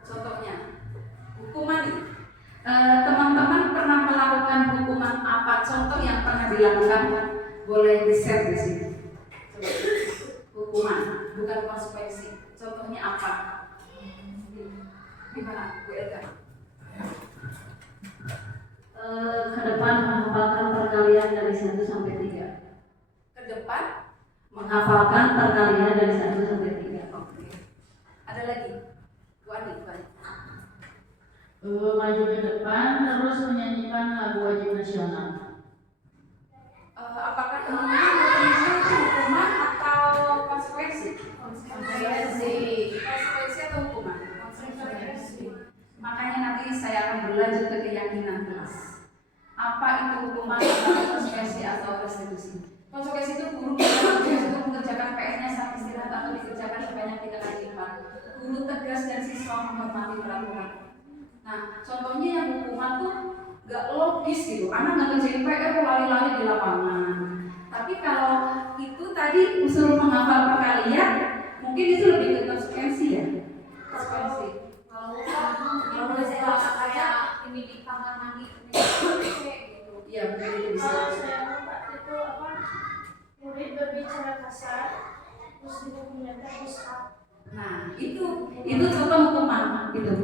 contohnya hukuman. Teman-teman pernah melakukan hukuman apa? Contoh yang pernah dilakukan boleh di-share di sini. Hukuman, bukan konsekuensi. Contohnya apa? Gimana, Bu Elga? Ke depan menghafalkan perkalian dari 1 sampai 3. Ke depan Menghafalkan perkalian dari 1 sampai 3. Oke. Ada lagi? Bu Ani. Maju ke depan terus menyanyikan lagu wajib nasional. Apakah ini hukuman atau konsekuensi? Konsekuensi atau hukuman? Konsekuensi. Makanya nanti saya akan berlanjut ke keyakinan kelas. Apa itu hukuman atau konsekuensi atau restitusi? Konsekuensi itu guru untuk mengerjakan PR-nya saat istirahat atau dikerjakan sebanyak 3 kali lipat. Guru tegas dan siswa menghormati peraturan. Nah, contohnya yang hukuman tuh gak logis gitu. Anak nggak ngerjain PR lari-lari di lapangan. Tapi kalau itu tadi usul menghafal perkalian, mungkin itu lebih ke konsekuensi ya. Konsekuensi. Kalau saya kayak ini di kamar mandi gitu. Iya, mungkin itu bisa. Kalau saya lupa itu apa? Murid berbicara kasar, terus dihukumnya push up. Nah, itu contoh hukuman gitu.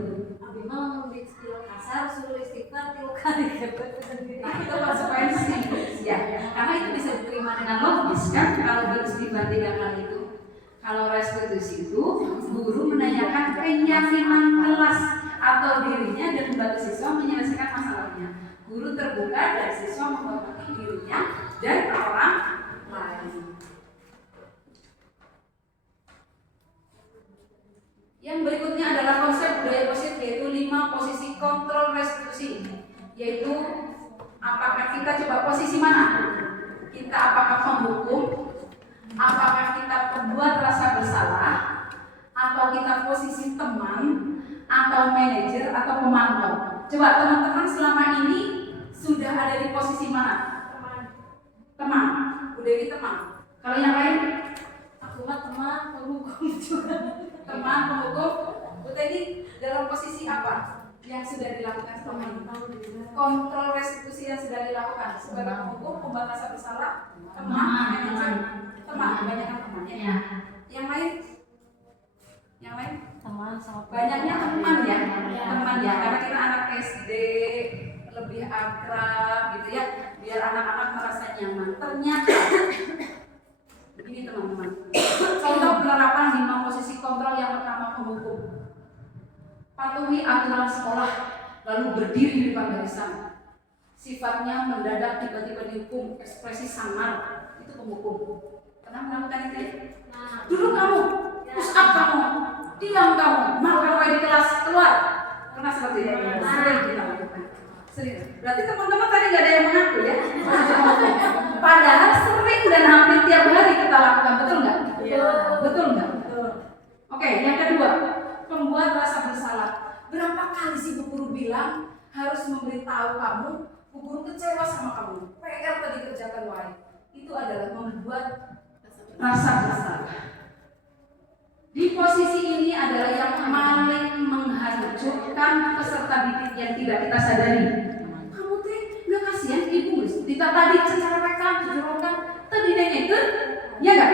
Abi mah di istilah kasar suruh istighfar 3 kali. Nah, itu konsekuensi ya. Karena itu bisa diterima dengan logis kan kalau beristighfar 3 kali itu. Kalau restitusi itu guru menanyakan keyakinan kelas atau dirinya dan membantu siswa menyelesaikan masalahnya. Guru terbuka dan siswa menghormati dirinya dan orang lain. Yang berikutnya adalah konsep budaya positif, yaitu 5 posisi kontrol restitusi. Yaitu apakah kita coba posisi mana? Kita apakah penghukum? Apakah kita pembuat rasa bersalah? Atau kita posisi teman? Atau manajer? Atau pemantau? Coba teman-teman selama ini sudah ada di posisi mana? Teman. Udah di teman. Kalau yang lain? Aku mah teman penghukum juga. Teman, penghukum. Bu Teddy dalam posisi apa yang sudah dilakukan selama ini? Kontrol restitusi yang sudah dilakukan sebagai penghukum, pembuat rasa bersalah, teman, manajer, teman, kebanyakan temannya. Ya. Yang lain? Yang lain? Teman sama Banyaknya teman ya, Ya. teman ya, karena kita anak SD lebih akrab gitu ya, biar anak-anak merasa nyaman. Ternyata begini teman-teman, contoh penerapan 5 posisi kontrol. Yang pertama, penghukum. Patuhi aturan sekolah, lalu berdiri di depan barisan. Sifatnya mendadak tiba-tiba dihukum, ekspresi samar, itu penghukum. Pernah melakukan itu ya? Nah, Duduk kamu, push up kamu, diam kamu, makan wae di kelas, keluar. Pernah seperti itu? Sering kita lakukan. Sering. Berarti teman-teman tadi nggak ada yang mengaku ya? Padahal sering dan hampir tiap hari kita lakukan, betul nggak? Iya. Betul nggak? betul. Oke, yang kedua, pembuat rasa bersalah. Berapa kali sih Bu Guru bilang harus memberitahu kamu, Bu Guru kecewa sama kamu, PR tadi kerjakan wae. Itu adalah membuat rasa bersalah. Di posisi ini adalah yang paling menghancurkan peserta didik yang tidak kita sadari. Kamu teh nggak kasihan ibu, kita tadi secara rekam, jujurkan, tadi dengerin, ya nggak?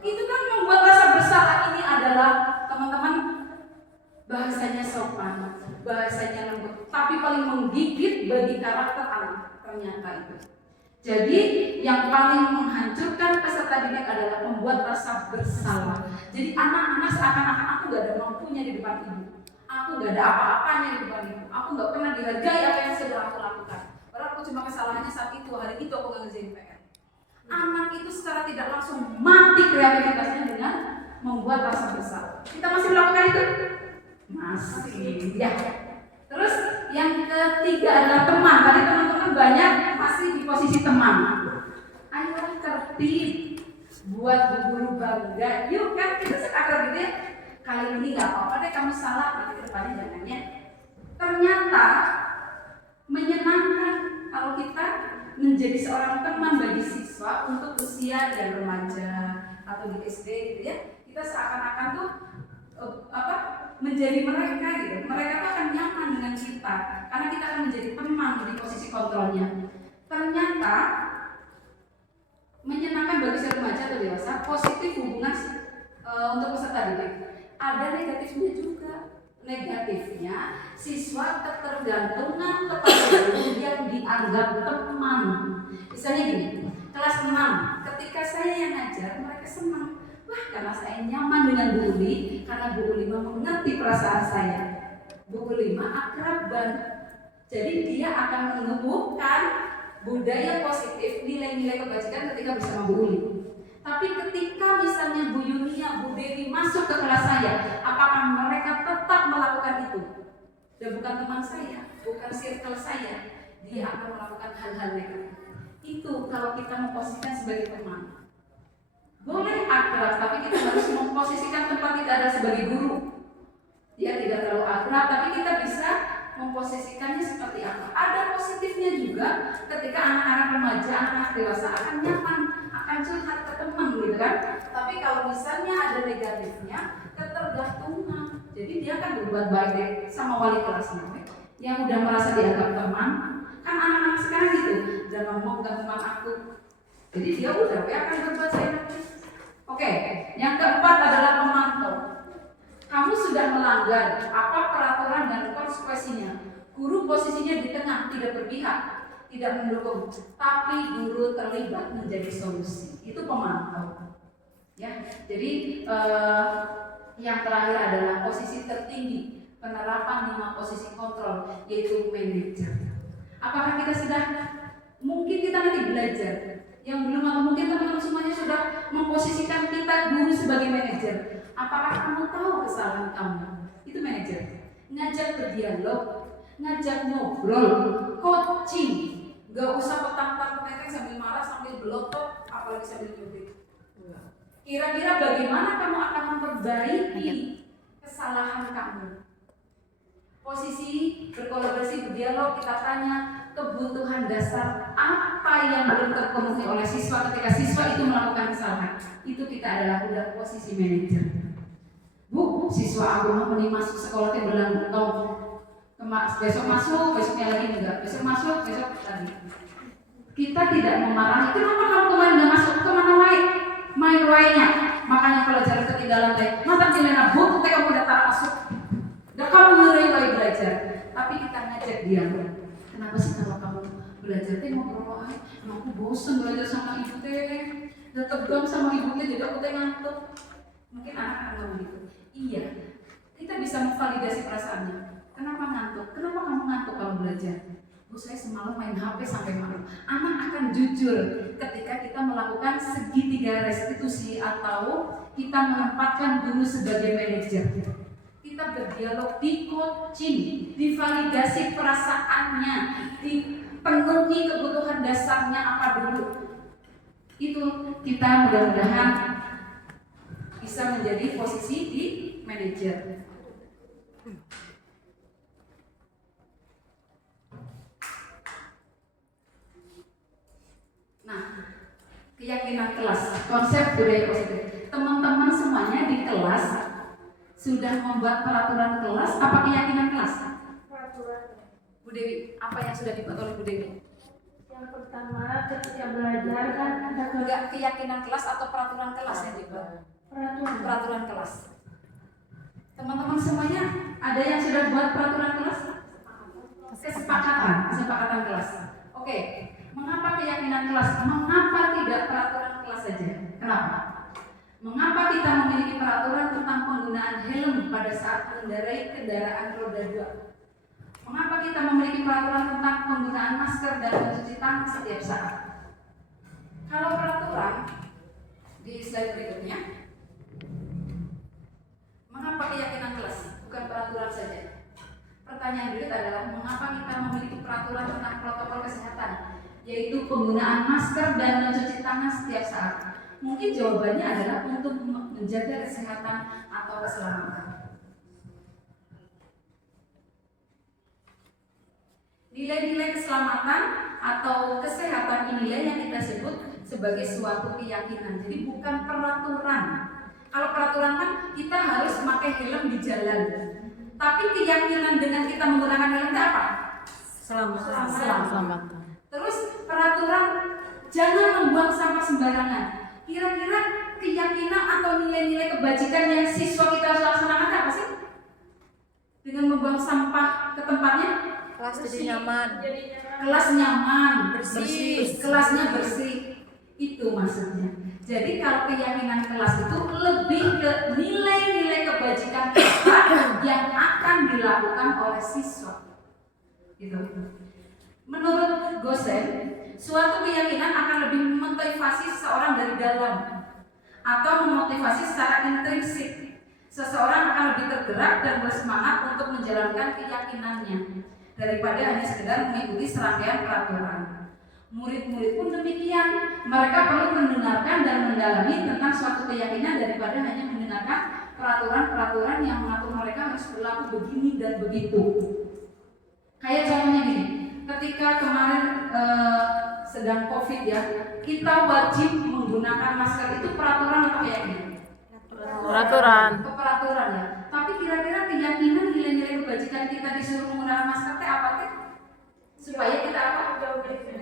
Itu kan membuat rasa bersalah. Ini adalah teman-teman bahasanya sopan, bahasanya lembut, tapi paling menggigit bagi karakter anak. Ternyata itu. Jadi yang paling menghancurkan peserta didik adalah membuat rasa bersalah. Jadi anak-anak seakan-akan aku gak ada mampunya di depan ibu, aku gak ada apa-apanya di depan ibu, aku gak pernah dihargai apa yang sudah aku lakukan. Padahal aku cuma kesalahannya saat itu, hari itu aku gak ngerjain PR. Anak itu secara tidak langsung mati kreativitasnya dengan membuat rasa bersalah. Kita masih melakukan itu? Masih. Ya. Terus yang ketiga adalah teman. Tadi teman-teman banyak masih di posisi teman. Ayo tertib, buat Bu Guru bangga. Yuk kan kita sekarang gitu ya. Kali ini nggak apa-apa deh kamu salah, nanti depannya jangannya. Ternyata menyenangkan kalau kita menjadi seorang teman bagi siswa untuk usia yang remaja atau di SD gitu ya. Kita seakan-akan tuh menjadi mereka gitu. Mereka tuh akan nyaman dengan kita karena kita akan menjadi teman di posisi kontrolnya. Ternyata menyenangkan bagi si remaja atau dewasa, positif hubungan untuk peserta didik. Ada negatifnya juga. Negatifnya siswa ketergantungan kepada guru yang dianggap teman. Misalnya gini, kelas 6, ketika saya yang ngajar mereka senang. Wah, karena saya nyaman dengan Bu Uli, karena Bu Uli mengerti perasaan saya. Bu Uli akrab banget. Jadi dia akan menumbuhkan budaya positif, nilai-nilai kebajikan ketika bersama Bu Uli. Tapi ketika misalnya Bu Yunia, Bu Dewi masuk ke kelas saya, apakah mereka tetap melakukan itu? Dan bukan teman saya, bukan circle saya, dia akan melakukan hal-hal negatif. Itu kalau kita memposisikan sebagai teman. Boleh akrab, tapi kita harus memposisikan tempat kita adalah sebagai guru. Dia tidak terlalu akrab, tapi kita bisa memposisikannya seperti apa. Ada positifnya juga ketika anak-anak remaja, anak-anak dewasa akan nyaman, akan curhat ke teman gitu kan. Tapi kalau misalnya ada negatifnya, ketergantungan. Jadi dia akan berbuat baik sama wali kelasnya yang udah merasa dianggap teman. Kan anak-anak sekarang gitu, jangan ngomong bukan teman aku. Jadi dia udah akan berbuat seenaknya. Oke, yang keempat adalah pemantau. sudah melanggar apa peraturan dan konsekuensinya. Guru posisinya di tengah, tidak berpihak, tidak mendukung, tapi guru terlibat menjadi solusi. Itu pemantau. Ya, jadi yang terakhir adalah posisi tertinggi penerapan 5 posisi kontrol, yaitu manajer. Apakah kita sudah? Mungkin kita nanti belajar. Yang belum, atau mungkin teman-teman semuanya sudah memposisikan kita guru sebagai manajer. Apakah kamu tahu kesalahan kamu? Itu manajer. Ngajak berdialog, ngajak ngobrol, coaching. Gak usah petang-petang sambil marah, sambil belotot, apalagi sambil nyubit. Kira-kira bagaimana kamu akan memperbaiki kesalahan kamu? Posisi berkolaborasi, berdialog, kita tanya kebutuhan dasar apa yang belum terpenuhi oleh siswa ketika siswa itu melakukan kesalahan. Itu kita adalah udah posisi manajer. Bu, siswa aku mau masuk sekolah ke belang besok masuk, besoknya lagi enggak, besok masuk, besok lagi. Kita tidak memarahi, kenapa kamu kemarin enggak masuk, kemana main wainya? Makanya pelajaran ketinggalan teh, mata cilena bu, teh kamu datang masuk. Dan kamu mulai belajar, tapi kita ngajak dia. Kenapa sih kalau kamu belajar teh ngobrol aja? Aku bosan belajar sama ibu teh, udah tegang sama ibu teh, jadi aku teh ngantuk. Mungkin anak-anak ngomong gitu. Iya, kita bisa memvalidasi perasaannya. Kenapa ngantuk? Kenapa kamu ngantuk kalau belajar? Bu, saya semalam main HP sampai malam. Anak akan jujur ketika kita melakukan segitiga restitusi atau kita menempatkan guru sebagai manajer. Kita berdialog, di coaching, divalidasi perasaannya, dipenuhi kebutuhan dasarnya apa dulu. Itu kita mudah-mudahan bisa menjadi posisi di manajer. Nah, keyakinan kelas, konsep budaya positif. Teman-teman semuanya di kelas sudah membuat peraturan kelas, apa keyakinan kelas? Peraturan. Bu Dewi, apa yang sudah dibuat oleh Bu Dewi? Yang pertama ketika belajar kan ada Enggak keyakinan kelas atau peraturan kelas yang dibuat? Peraturan kelas. Teman-teman semuanya ada yang sudah buat peraturan kelas? Kesepakatan kelas. Oke, mengapa keyakinan kelas? Mengapa tidak peraturan kelas saja? Kenapa? Mengapa kita memiliki peraturan tentang penggunaan helm pada saat mengendarai kendaraan roda 2? Mengapa kita memiliki peraturan tentang penggunaan masker dan mencuci tangan setiap saat? Kalau peraturan di slide berikutnya, mengapa keyakinan kelas? Bukan peraturan saja. Pertanyaan berikut adalah mengapa kita memiliki peraturan tentang protokol kesehatan, yaitu penggunaan masker dan mencuci tangan setiap saat. Mungkin jawabannya adalah untuk menjaga kesehatan atau keselamatan. Nilai-nilai keselamatan atau kesehatan inilah yang kita sebut sebagai suatu keyakinan. Jadi bukan peraturan. Kalau peraturan kan kita harus memakai helm di jalan. Tapi keyakinan dengan kita menggunakan helm itu apa? Selamat. Terus peraturan jangan membuang sampah sembarangan. Kira-kira keyakinan atau nilai-nilai kebajikan yang siswa kita harus laksanakan apa sih? Dengan membuang sampah ke tempatnya? Kelas jadi nyaman. Kelas nyaman, Bersih. kelasnya bersih. Itu maksudnya. Jadi kalau keyakinan kelas itu lebih ke nilai-nilai kebajikan kita yang akan dilakukan oleh siswa. Gitu. Menurut Gosen, suatu keyakinan akan lebih memotivasi seseorang dari dalam atau memotivasi secara intrinsik. Seseorang akan lebih tergerak dan bersemangat untuk menjalankan keyakinannya daripada hanya sekedar mengikuti serangkaian peraturan. Murid-murid pun demikian, mereka perlu mendengarkan dan mendalami tentang suatu keyakinan daripada hanya mendengarkan peraturan-peraturan yang mengatur mereka harus berlaku begini dan begitu. Kayak contohnya gini, ketika kemarin sedang COVID ya, kita wajib menggunakan masker, itu peraturan atau keyakinan? Peraturan ya. Tapi kira-kira keyakinan nilai-nilai kebajikan kita disuruh menggunakan masker teh apa teh? Supaya kita apa?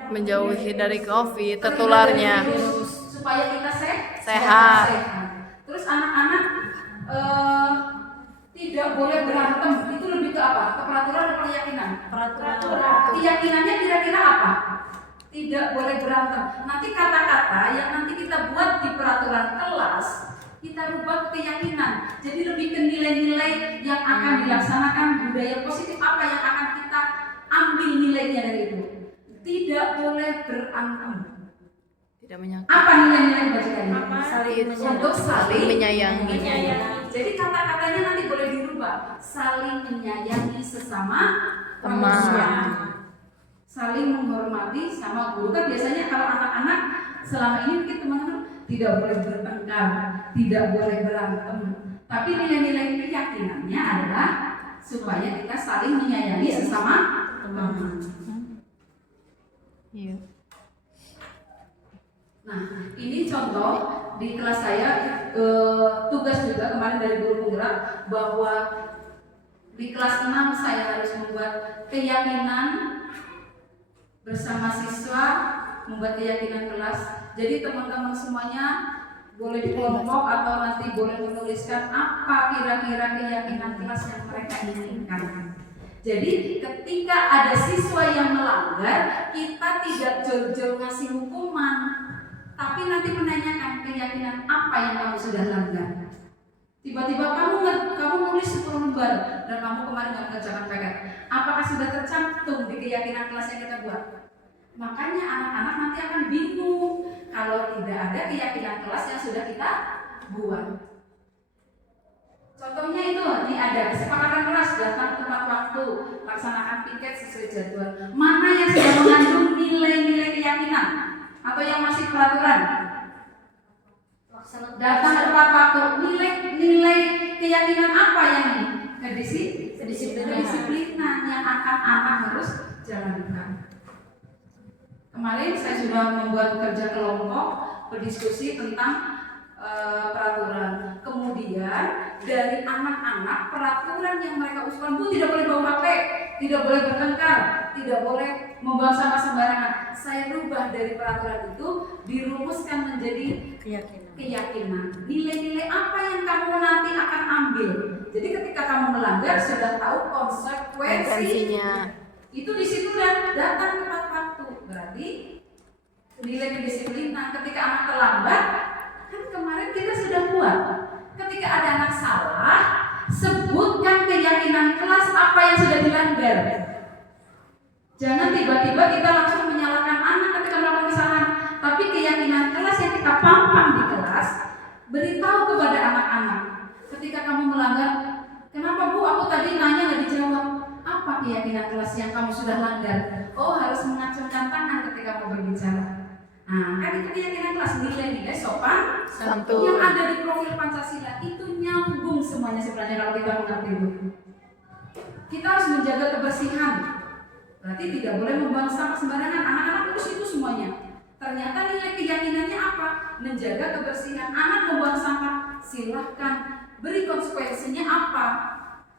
Menjauhi dari COVID tertularnya. Supaya kita Sehat. Terus anak-anak tidak tidak boleh berantem. Itu lebih ke apa? Ke peraturan atau keyakinan? Peraturan. Keyakinannya kira-kira apa? Tidak boleh berantem. Nanti kata-kata yang nanti kita buat di peraturan kelas, kita rubah keyakinan. Jadi lebih ke nilai-nilai yang akan dilaksanakan, budaya positif apa yang akan kita ambil nilainya dari itu. Tidak boleh berantem. Tidak menyakiti. Apa nilai-nilai bacaannya? Untuk Saling menyayangi. Jadi kata-katanya nanti boleh dirubah. Saling menyayangi sesama Teman. manusia. Saling menghormati sama guru. Kan biasanya kalau anak-anak selama ini mungkin teman-teman tidak boleh bertengkar, tidak boleh berantem. Tapi nilai-nilai keyakinannya adalah supaya kita saling menyayangi sesama teman. Iya. Nah, ini contoh di kelas saya tugas juga kemarin dari guru penggerak bahwa di kelas 6 saya harus membuat keyakinan bersama siswa, membuat keyakinan kelas. Jadi teman-teman semuanya boleh di kelompok atau nanti boleh menuliskan apa kira-kira keyakinan kelas yang mereka inginkan. Jadi ketika ada siswa yang melanggar, kita tidak jor-jor ngasih hukuman, tapi nanti menanyakan keyakinan apa yang kamu sudah langgar. Tiba-tiba kamu nulis 10 lembar dan kamu kemarin nggak mengerjakan PR. Apakah sudah tercantum di keyakinan kelas yang kita buat? Makanya anak-anak nanti akan bingung kalau tidak ada keyakinan kelas yang sudah kita buat. Contohnya itu, ini ada kesepakatan kelas, datang tepat waktu, laksanakan piket sesuai jadwal. Mana yang sudah mengandung nilai-nilai keyakinan atau yang masih peraturan? Datang tepat waktu, nilai keyakinan apa yang ini? Kedisiplinan yang akan anak harus jalankan. Kemarin saya sudah membuat kerja kelompok berdiskusi tentang peraturan. Kemudian dari anak-anak peraturan yang mereka usulkan pun tidak boleh bawa HP, tidak boleh bertengkar, tidak boleh membuang sampah sembarangan. Saya rubah dari peraturan itu dirumuskan menjadi keyakinan. Nilai-nilai apa yang kamu nanti akan ambil. Jadi ketika kamu melanggar sudah tahu konsekuensinya. Itu di situ dan datang tepat waktu. Berarti nilai kedisiplinan. Ketika anak terlambat, kan kemarin kita sudah buat. Ketika ada anak salah, sebutkan keyakinan kelas apa yang sudah dilanggar. Jangan tiba-tiba kita langsung menyalahkan anak ketika melakukan kesalahan. Tapi keyakinan kelas yang kita pampang di kelas, beritahu kepada anak-anak. Ketika kamu melanggar, kenapa Bu? Aku tadi nanya nggak dijawab. Apa keyakinan kelas yang kamu sudah langgar? Oh, harus mengacungkan tangan ketika mau berbicara. Nah, kan itu keyakinan kelas, nilai-nilai sopan Santun. yang ada di profil Pancasila itu nyambung semuanya sebenarnya kalau kita mengerti itu. Kita harus menjaga kebersihan. Berarti tidak boleh membuang sampah sembarangan. Anak-anak terus itu semuanya. Ternyata nilai keyakinannya apa? Menjaga kebersihan. Anak membuang sampah, silahkan. Beri konsekuensinya apa?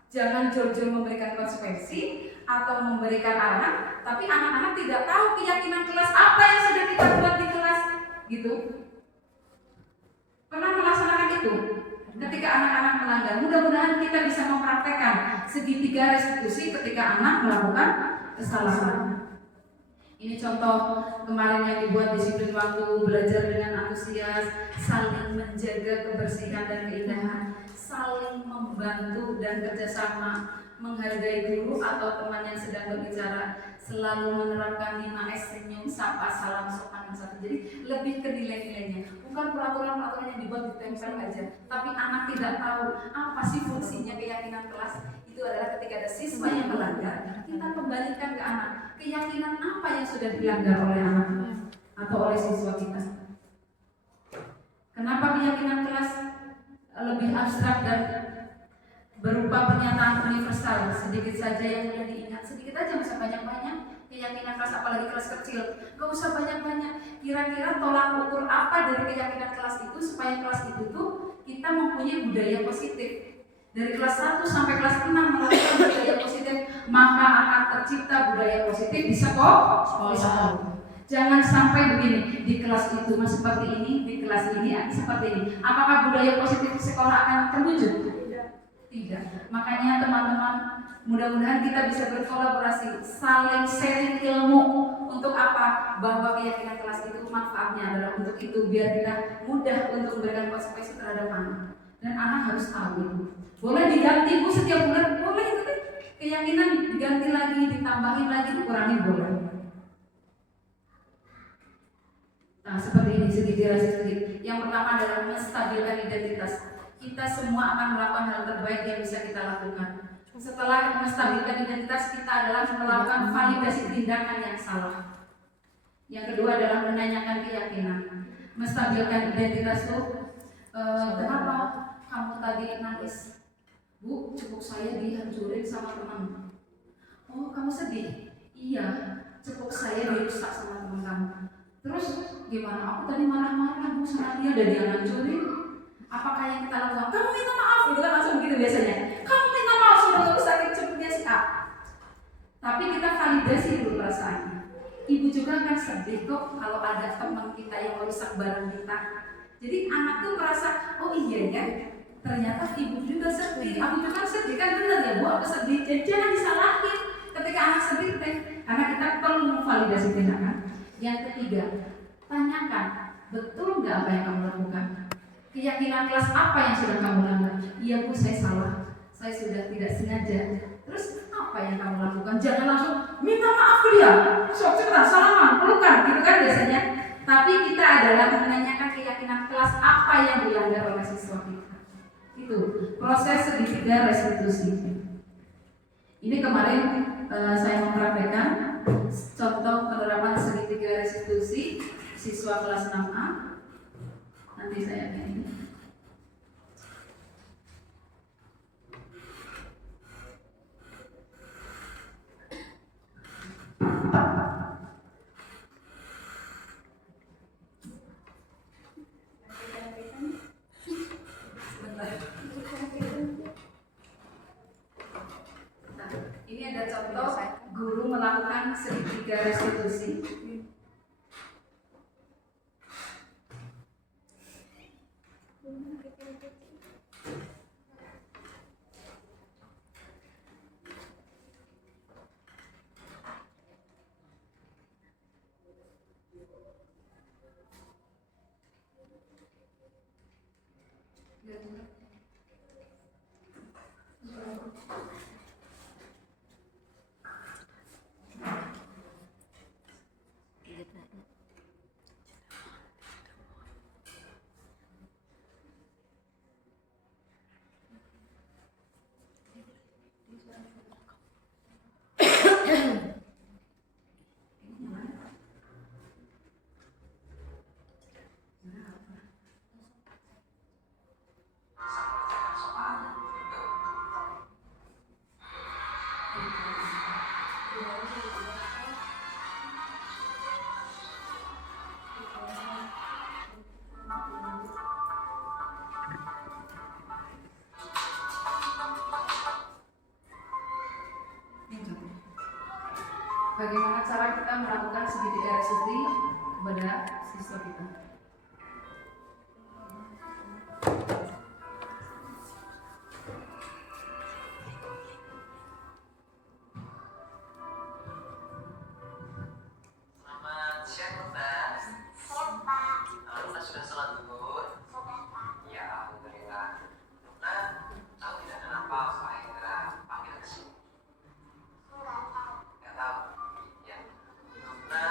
Jangan jor-jor memberikan konsekuensi atau memberikan arahan, tapi anak-anak tidak tahu keyakinan kelas apa yang sudah kita buat di kelas, gitu. Pernah melaksanakan itu? Ketika anak-anak melanggar, mudah-mudahan kita bisa mempraktekkan segitiga restitusi ketika anak melakukan kesalahan. Ini contoh kemarin yang dibuat disiplin waktu, belajar dengan antusias, saling menjaga kebersihan dan keindahan, saling membantu dan kerjasama, menghargai guru atau teman yang sedang berbicara, selalu menerapkan 5S, senyum, sapa, salam, sopan, dan satu. Jadi lebih ke nilai-nilainya, bukan peraturan-peraturan yang dibuat ditempel aja, tapi anak tidak tahu apa sih fungsinya keyakinan kelas. Itu adalah ketika ada siswa yang melanggar, kita kembalikan ke anak keyakinan apa yang sudah dilanggar oleh anak atau oleh siswa kita. Kenapa keyakinan kelas lebih abstrak dan berupa pernyataan universal? Sedikit saja yang mudah diingat, sedikit aja, bisa banyak-banyak. Keyakinan kelas, apalagi kelas kecil, gak usah banyak-banyak. Kira-kira tolak ukur apa dari keyakinan kelas itu supaya kelas itu tuh kita mempunyai budaya positif. Dari kelas 1 sampai kelas 6 melakukan budaya positif, maka akan tercipta budaya positif di sekolah. Jangan sampai begini, di kelas itu seperti ini, di kelas ini seperti ini. Apakah budaya positif di sekolah akan terwujud? Tidak. Makanya teman-teman, mudah-mudahan kita bisa berkolaborasi, saling sharing ilmu. Untuk apa? Bahwa keyakinan kelas itu manfaatnya adalah untuk itu, biar kita mudah untuk memberikan konsekuensi terhadap anak. Dan anak harus tahu itu. Boleh diganti Bu setiap bulan, boleh itu deh. Keyakinan diganti lagi, ditambahin lagi, dikurangi boleh. Nah, seperti ini segitiga sedikit. Yang pertama adalah menstabilkan identitas. Kita semua akan melakukan hal terbaik yang bisa kita lakukan. Setelah menstabilkan identitas, kita adalah melakukan validasi tindakan yang salah. Yang kedua adalah menanyakan keyakinan. Menstabilkan identitas itu, kenapa kamu tadi nangis? Bu, cepuk saya dihancurin sama teman. Oh, kamu sedih? Iya, cepuk saya dirusak sama teman kamu. Terus gimana? Aku tadi marah-marah Bu sama dia dan dia hancurin. Apakah yang kita lakukan? Kamu minta maaf, gitu kan langsung begitu biasanya. Kamu minta maaf sudah merusakin cepuknya si A. Tapi kita validasi dulu perasaannya. Ibu juga kan sedih kok kalau ada teman kita yang merusak barang kita. Jadi anak tuh merasa, oh iya ya, ternyata ibu juga sedih. Aku juga sedih, kan benar ya Bu, aku sedih. Jadi jangan disalahin ketika anak sedih, karena kita perlu memvalidasi tindakan. Yang ketiga, tanyakan, betul nggak apa yang kamu lakukan? Keyakinan kelas apa yang sudah kamu langgar? Iya Bu, saya salah. Saya sudah tidak sengaja. Terus apa yang kamu lakukan? Jangan langsung minta maaf ke dia. Sok cepetan, salaman, pelukan, gitu kan biasanya. Tapi kita adalah menanyakan keyakinan kelas apa yang dilanggar oleh siswa kita. Itu proses segitiga restitusi. Ini kemarin saya mempraktekkan contoh penerapan segitiga restitusi siswa kelas 6A. Nanti saya ini. Nah, ini ada contoh guru melakukan segitiga restitusi. Bagaimana cara kita melakukan segitiga restitusi kepada siswa kita? Selamat siang, Luna. Siang, Pak. Luna sudah sholat zuhur? Sudah, Pak. Ya, alhamdulillah. Luna, tahu tidak kenapa Pak Hendra panggil ke sini? Enggak tahu. Enggak tahu. Ya. Luna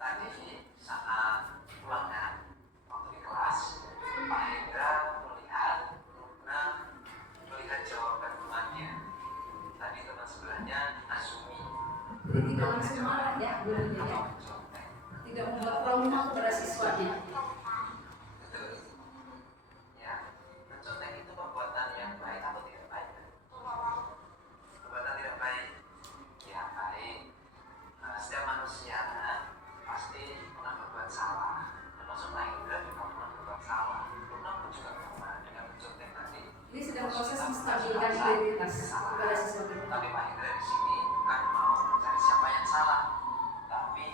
tadi saat pulangan waktu di kelas, Pak Hendra melihat Luna melihat jawaban temannya. Tadi teman sebelahnya Azumi. Jadi tidak langsung marah ya gurunya ya. Tidak membuat trauma kepada siswanya. Betul. Ya, mencontek itu perbuatan yang baik atau tidak baik? Perbuatan tidak baik. Ya, baik. Setiap manusia pasti pernah berbuat salah. Termasuk Pak Indra juga pernah berbuat salah. Luna pun juga pernah dengan mencontek tadi. Ini sedang proses menstabilkan identitas kepada siswa kita. Tapi Pak Indra di sini bukan mau mencari siapa yang salah, tapi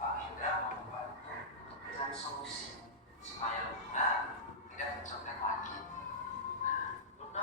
Pak Indra mau membantu untuk mencari solusi supaya Luna tidak mencontek lagi. Nah, Luna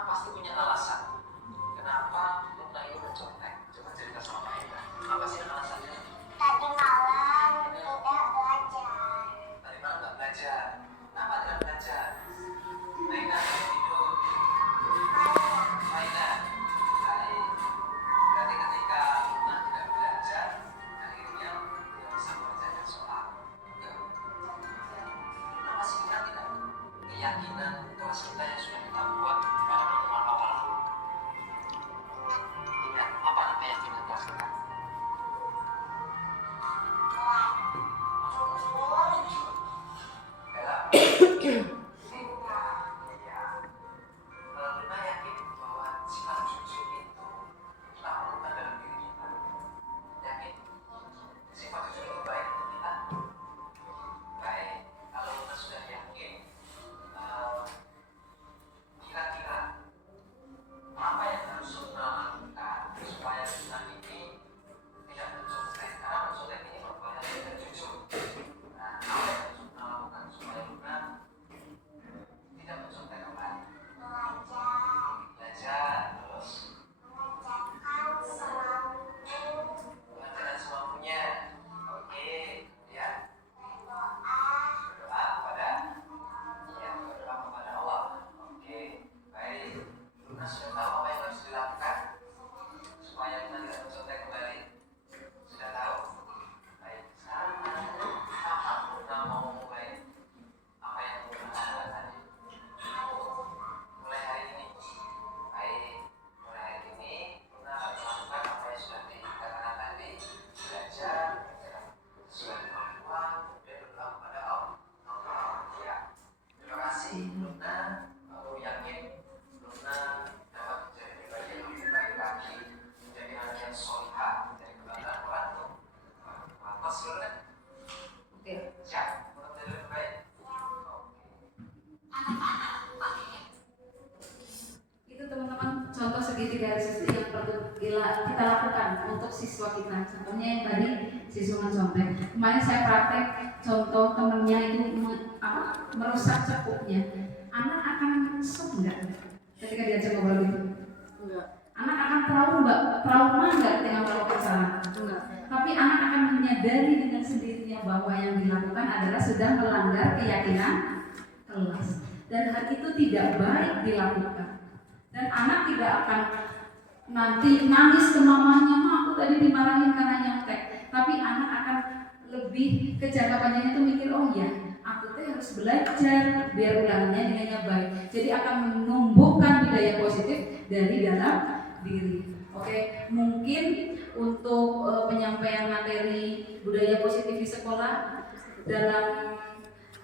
siswa kita. Contohnya yang tadi siswa mencontek. Kemarin saya praktek contoh temennya itu merusak cepuknya. Anak akan shock nggak ketika diajak ngobrol itu? Enggak. Anak akan trauma nggak dengan melakukan kesalahan? Enggak. Tapi anak akan menyadari dengan sendirinya bahwa yang dilakukan adalah sudah melanggar keyakinan kelas, dan hal itu tidak baik dilakukan. Dan anak tidak akan nanti nangis ke mamanya, "Ma, aku tadi dimarahin karena nyontek." Tapi anak akan lebih ke jangka panjangnya tuh mikir, "Oh iya, aku tuh harus belajar biar ulangannya nilainya baik." Jadi akan menumbuhkan budaya positif dari dalam diri. Oke, mungkin untuk penyampaian materi budaya positif di sekolah dalam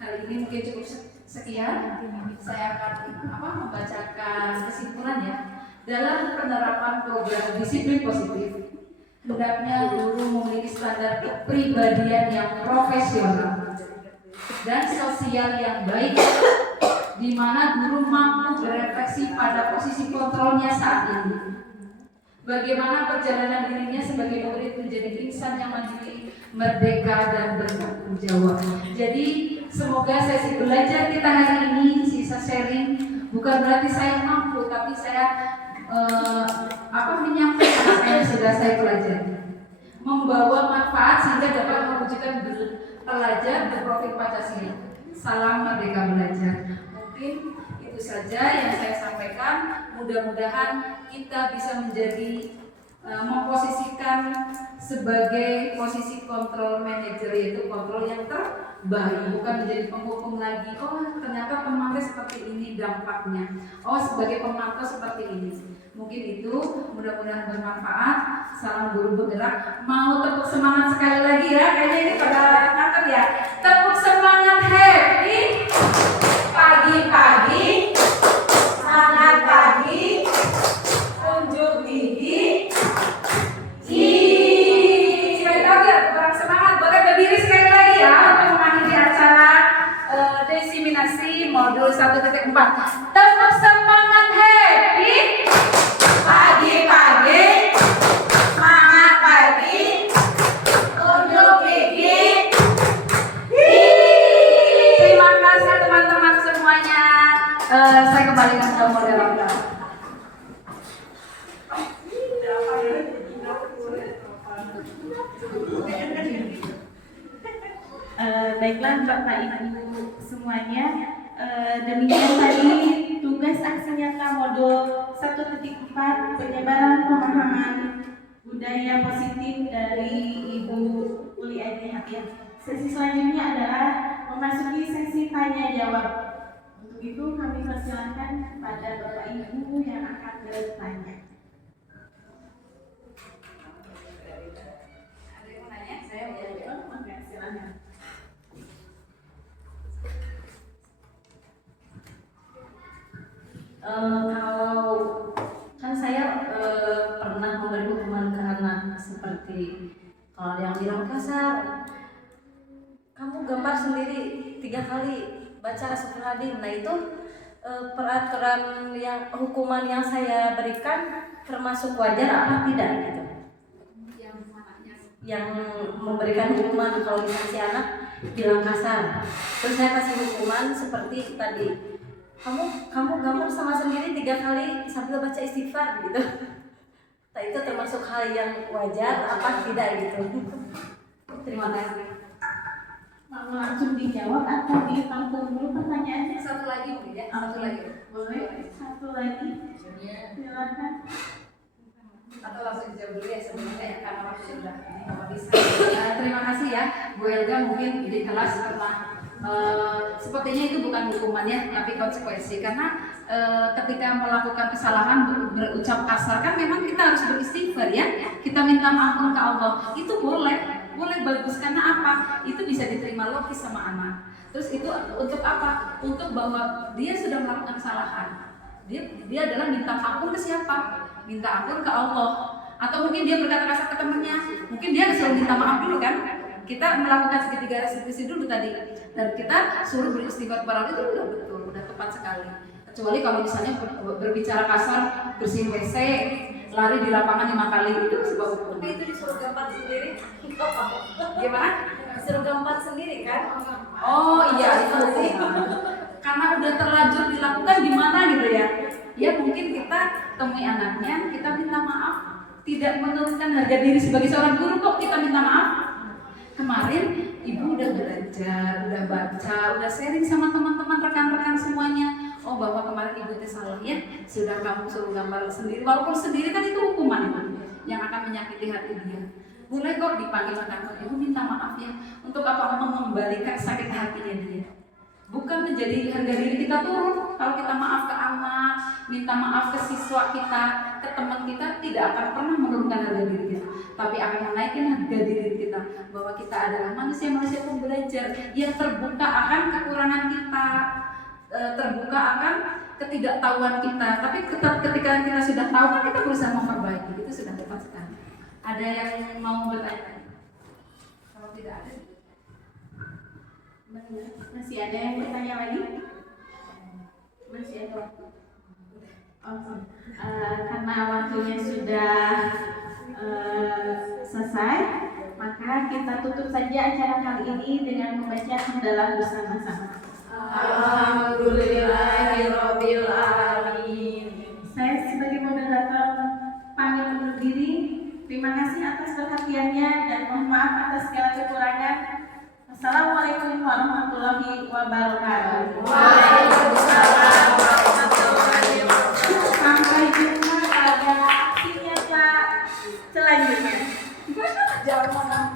hal ini mungkin cukup sekian. Saya akan membacakan kesimpulannya. Dalam penerapan program disiplin positif, hendaknya guru memiliki standar kepribadian yang profesional dan sosial yang baik, di mana guru mampu berefleksi pada posisi kontrolnya saat ini. Bagaimana perjalanan dirinya sebagai murid menjadi insan yang mandiri, merdeka, dan bertanggung jawab. Jadi semoga sesi belajar kita hari ini, sisa sharing, bukan berarti saya mampu, tapi saya menyampaikan apa yang sudah saya pelajari, membawa manfaat sehingga dapat mewujudkan pelajar berprofil Pancasila. Salam Merdeka Belajar. Mungkin itu saja yang saya sampaikan. Mudah-mudahan kita bisa menjadi memposisikan sebagai posisi kontrol manager, yaitu kontrol yang terbaik, bukan menjadi penghukum lagi. Oh, ternyata pemantau seperti ini dampaknya. Oh, sebagai pemantau seperti ini. Mungkin itu, mudah-mudahan bermanfaat. Salam guru bergerak. Mau tepuk semangat sekali lagi ya? Kayaknya ini pada ngangkat ya. Tepuk semangat, happy pagi-pagi, semangat pagi, unjuk gigi. Sekali lagi, kurang semangat. Boleh berdiri sekali lagi ya untuk mengakhiri acara desiminasi modul 1.4. Tepuk semangat, happy pagi-pagi, semangat pagi, unjuk gigi. Terima kasih teman-teman semuanya. Saya kembalikan ke moderator. Baiklah Bapak Ibu semuanya, demikian tadi tugas aksi nyata modul 1.4 penyebaran pemahaman budaya positif dari Ibu Uli Ainihak. Sesi selanjutnya adalah memasuki sesi tanya jawab. Untuk itu kami persilahkan pada Bapak Ibu yang akan bertanya. Ada yang mau nanya? Saya mau Maka silakan. Kalau kan saya pernah memberi hukuman ke anak seperti kalau yang bilang kasar, kamu gambar sendiri 3 kali baca Astagfirullahaladzim. Nah itu peraturan yang hukuman yang saya berikan termasuk wajar apa tidak gitu? Yang memberikan hukuman kalau misalnya si anak bilang kasar, terus saya kasih hukuman seperti tadi, kamu gambar sama sendiri 3 kali sambil baca istighfar gitu. Nah itu termasuk hal yang wajar apa tidak gitu? Terima kasih. Mau langsung dijawab atau ditampung dulu pertanyaannya? Satu lagi mungkin ya, satu lagi. Boleh, satu lagi. Silakan. Atau langsung dijawab dulu ya sebelumnya ya, karena waktu sudah habis. Terima kasih ya Bu Elga, mungkin di kelas pernah sepertinya itu bukan hukuman ya, tapi konsekuensi. Karena ketika melakukan kesalahan berucap kasar kan memang kita harus beristighfar ya, kita minta ampun ke Allah. Itu boleh bagus, karena apa? Itu bisa diterima logis sama anak. Terus itu untuk apa? Untuk bahwa dia sudah melakukan kesalahan. Dia adalah minta ampun ke siapa? Minta ampun ke Allah. Atau mungkin dia berkata kasar ke temannya, mungkin dia suruh minta maaf dulu kan? Kita melakukan segitiga restitusi dulu tadi, dan kita suruh beristighfar kepada Allah, itu udah betul, udah tepat sekali. Kecuali kalau misalnya berbicara kasar, bersihin WC, lari di lapangan 5 kali itu sebuah hukuman. Tapi itu disuruh gambar sendiri. Gimana? Disuruh gambar sendiri kan? Oh iya itu karena udah terlanjur dilakukan gimana gitu ya. Ya mungkin kita temui anaknya, kita minta maaf, tidak menurunkan harga diri sebagai seorang guru kok kita minta maaf. Kemarin ibu udah belajar, udah baca, udah sharing sama teman-teman rekan-rekan semuanya. Oh bahwa kemarin ibu itu salah ya, sudah kamu suruh gambar sendiri. Walaupun sendiri kan itu hukuman itu yang akan menyakiti hati dia. Boleh kok dipanggil ke kantor, ibu minta maaf ya. Untuk apa? Mengembalikan sakit hatinya dia. Bukan menjadi harga diri kita turun. Kalau kita maaf ke anak, minta maaf ke siswa kita, ke teman kita, tidak akan pernah menurunkan harga diri kita, tapi akan menaikkan harga diri kita. Bahwa kita adalah manusia-manusia pembelajar yang terbuka akan kekurangan kita, terbuka akan ketidaktahuan kita. Tapi ketika kita sudah tahu kan kita berusaha memperbaiki. Itu sudah tepat sekali. Ada yang mau bertanya? Kalau tidak ada, Masih ada yang bertanya lagi? Masih ada waktu? Karena waktunya sudah selesai, maka kita tutup saja acara kali ini dengan membaca hamdalah bersama-sama. Alhamdulillahirabbil alamin. Saya sebagai moderator pamit undur diri. Terima kasih atas perhatiannya dan mohon maaf atas segala kekurangan. Assalamualaikum warahmatullahi wabarakatuh. Waalaikumsalam warahmatullahi wabarakatuh. Sampai jumpa pada aksi nyata selanjutnya. Jangan